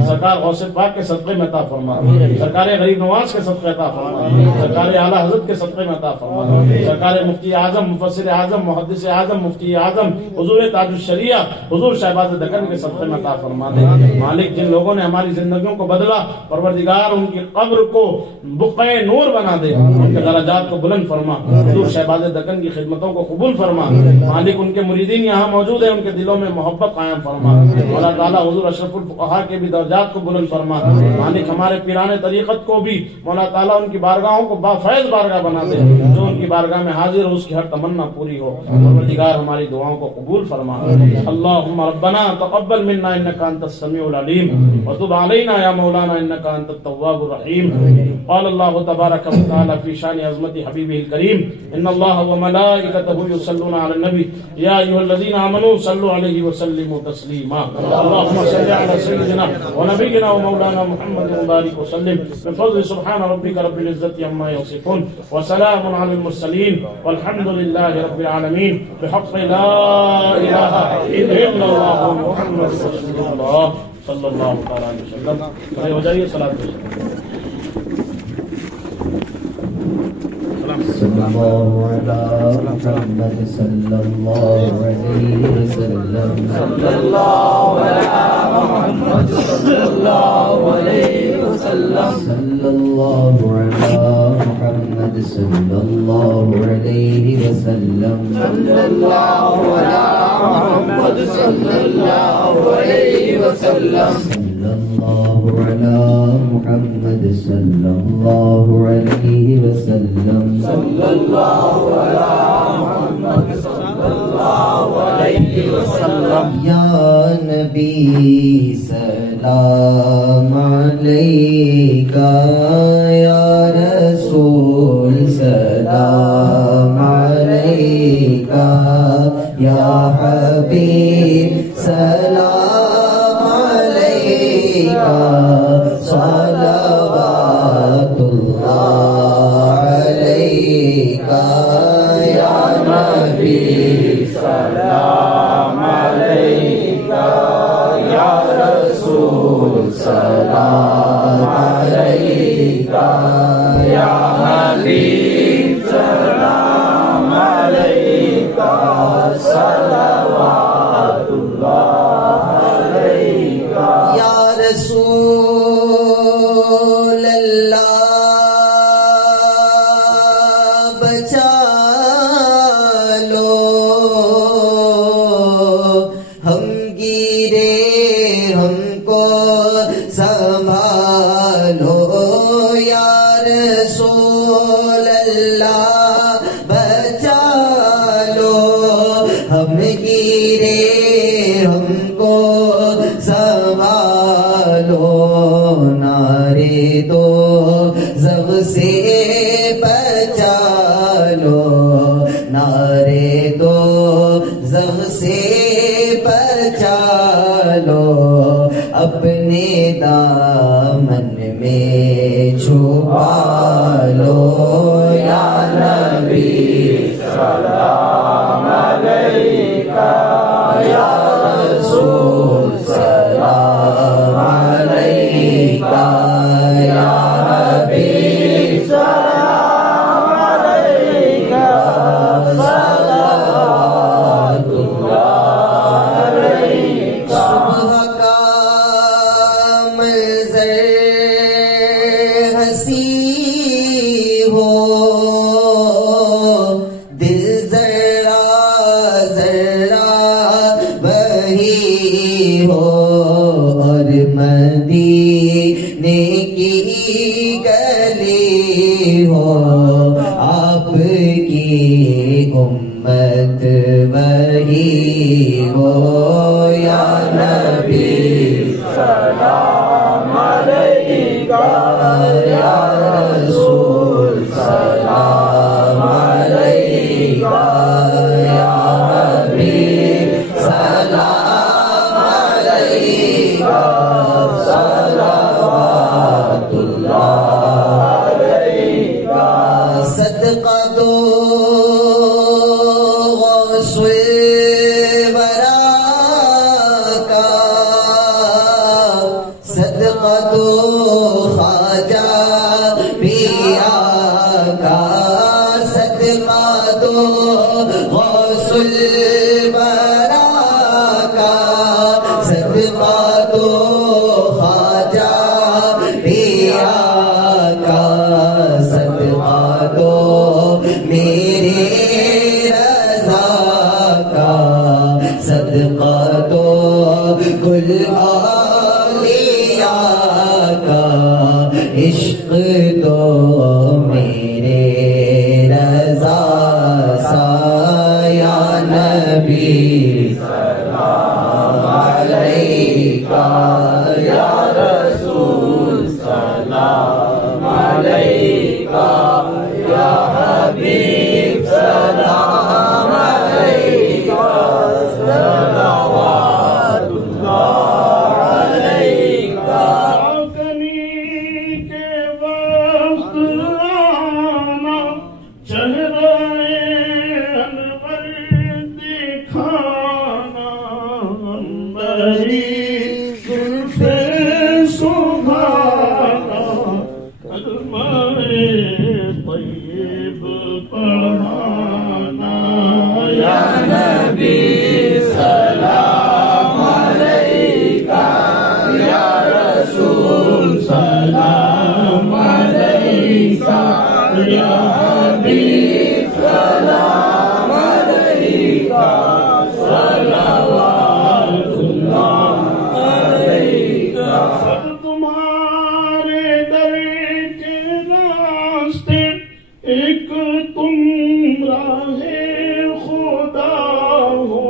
سرکار غوث پاک کے صدقے میں عطا فرما، سرکار غریب نواز کے صدقے عطا فرما، سرکار اعلیٰ حضرت کے صدقے میں عطا فرما، سرکار مفتی اعظم، مفسر اعظم، محدث اعظم، مفتی اعظم حضور تاج الشریعہ حضور شہباز دکن کے صدقے میں عطا فرما دے، مالک جن لوگوں نے ہماری زندگیوں کو بدلا، پروردگار ان کی قبر کو بقعہ نور بنا دے، ان کے درجات کو بلند فرما، حضور شہباز دکن کی خدمتوں کو قبول فرما، مالک ان کے مریدین یہاں موجود ہیں ان کے دلوں میں محبت قائم فرما، مولا تعالیٰ حضور اشرف الفقہاء کے بھی درجات کو بلند فرما، مالک ہمارے پیران طریقت کو بھی مولا تعالیٰ ان کی بارگاہوں کو بافیض بارگاہ بنا دے، جو ان کی بارگاہ میں حاضر ہو اس کی ہر تمنا پوری ہو، پروردگار ہماری دعاؤں کو قبول فرما، اللہم ربنا تقبل منا انکا انت السمیع العلیم وتب علینا یا مولانا انکا انت التواب الرحیم، قال اللہ تبارک و تعالی فی شان عظمت حبیبہ الکریم ان اللہ وملائکتہ یصلون علی النبی یا ایھا الذین آمنوا صلوا علیہ وسلموا تسلیما، اللہم صل علی سیدنا ونبینا ومولانا محمد مبارک وسلم بفضل سبحان ربک رب العزت عما یصفون وسلام علی المرسلین والحمد للہ رب العالمین بحق لا الہ الا اللہ محمد رسول اللہ صلی اللہ علیہ وسلم۔ کھڑے ہو جائیے، صلاۃ صلی اللہ علی محمد صلی اللہ علیہ وسلم، صلی اللہ علی محمد صلی اللہ علیہ وسلم، صلی اللہ علی محمد صلی اللہ علیہ وسلم، صلی اللہ علی محمد صلی اللہ علیہ وسلم، صلی اللہ علی محمد صلی اللہ علیہ وسلم، صلی اللہ علی محمد صلی اللہ علیہ وسلم، یا نبی سلام علیکہ، یا رسول سلام علیکہ، یا حبیب سلام علیکہ، صلوات اللہ علیکہ، یا نبی سلام علیکہ، یا رسول سلام علیکہ، یا حبیب سلام علیکہ، صلوات اللہ علیکہ، یا رسول اللہ بچا لو، ہم گرے ہم کو سنبھالو، یا رسول اللہ بچا لو، ہم گرے ہم کو سنبھالو، نعرے دو زغ سے بچا لو، نعرے دو زغ سے لو اپنے دامن میں چھپا لو یا نبی سلام علیکہ یا رسول سلام علیکہ یا حبیب سلام علیکہ صلوات اللہ علیکہ صبح کا منظر ہنسی ہو دل ذرا ذرا وہی ہو اور مدینے کی گلی ہو آپ کی امت وہی ہو یا نبی سلام علیکہ یا رسول سلام علیکہ یا حبیب سلام علیکہ صلوات اللہ علیکہ صدقہ دو غوث الورا کا صدقہ دو خواجہ پیا کا صدقہ دو غوث الورا کا صدقہ دو خواجہ پیا کا صدقہ دو میرے رضا کا صدقہ دو کل اولیاء کا عشق دو میرے رضا سا یا نبی سلام علیکہ یا رسول سلام علیکہ یا حبیب سلام علیکہ صلوات اللہ علیکہ کے وقت آنا چہرہ انور دکھانا انوری زلف سبحانا کلمہ طیب پڑھانا یا نبی سلام علیکہ یا رسول سلام علیکہ یا حبیب سلام علیکہ صلوات اللہ علیکہ سب تمہارے در کے راستے ایک تم راہ خدا ہو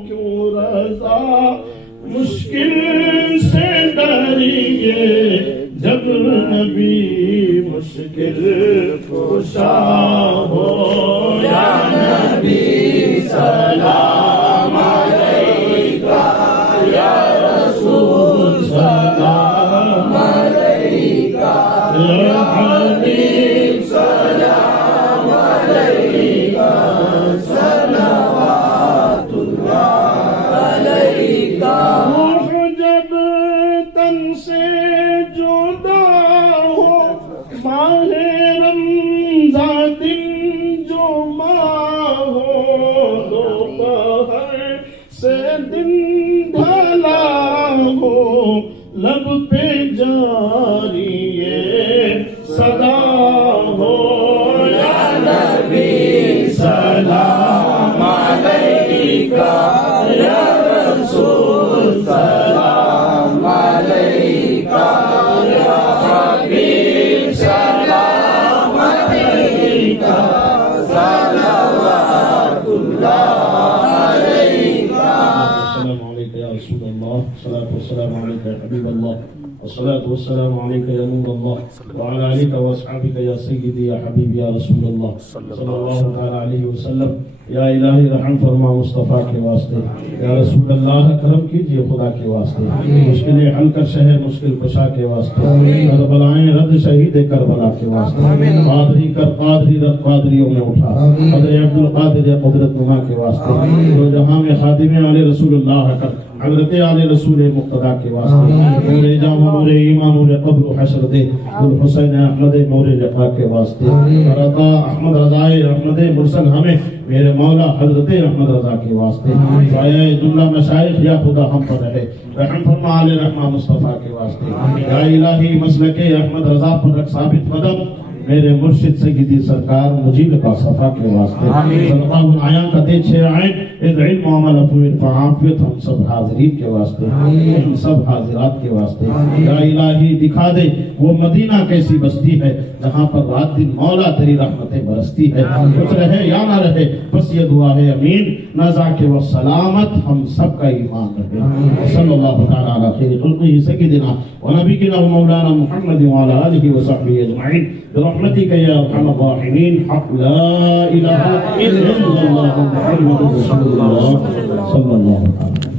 کیوں رضا مشکل سے ڈریے جب نبی مشکل کشا ہو یا نبی سلام علیکہ یا رسول سلام علیکہ یا حبیب سلام علیکہ صلوات اللہ علیکہ روح جب تن سے جدا ہو ماہ رمضان دن جو ماہ ہو دوپہر سے دن ڈھلا ہو لب پہ جاری صدا ہو یا نبی سلام علیکہ یا رسول سلام علیکہ یا حبیب سلام علیکہ صلوات اللہ علیکہ السلام علیکہ یا رسول اللہ والسلام علیکہ یا حبیب اللہ والصلاة والسلام عليك يا نور الله وعلى آلك وأصحابك يا سيدي يا حبيبي يا رسول الله صلى الله تعالى عليه وسلم یا الہی رحم فرما مصطفیٰ کے واسطے، یا رسول اللہ کرم کیجئے خدا کے واسطے، مشکلیں حل کر شہر مشکل کشا کے واسطے، کربلائیں رد شہید کربلا کے واسطے، قادری کر قادری رد قادریوں میں اٹھا، قدر عبد القادر یا قدرت نما کے واسطے، دو جہاں میں خادم علی رسول اللہ کر، حضرت علی رسول مقتدیٰ کے واسطے، نور جام نور ایمان نور قبر و حشر دے، الحسین احمد نور لقا کے واسطے، رضا احمد رضائے احمد مرسل ہمیں میرے مولا حضرت احمد رضا کے واسطے، سایہ جملہ مشائخ یا خدا ہم پر رہے، رحم فرما علی رحمہ مصطفیٰ کے واسطے، یا الہی مسلک احمد رضا پر رکھ ثابت قدم میرے مرشد سیدی سرکار مجیب کا صفا کے واسطے، صدقہ العیاں کا دے چھ عین اذ علم عمل افویر فعافیت ہم سب حاضرین کے واسطے، ہم سب حاضرات کے واسطے، یا الہی دکھا دے وہ مدینہ کیسی بستی ہے جہاں پر رات دن مولا تیری رحمتیں برستی ہے، کچھ رہے یا نہ رہے بس یہ دعا ہے امین، نزا کے وہ سلامت ہم سب کا ایمان رہے، صلی اللہ تعالیٰ علی خیر خلقہ سیدنا و نبینا مولانا محمد وعلی آلہ وصحبہ اجمعین برحمتک یا ارحم الراحمین، حق لا الہ الا اللہ محمد رسول اللہ صلی اللہ علیہ وسلم۔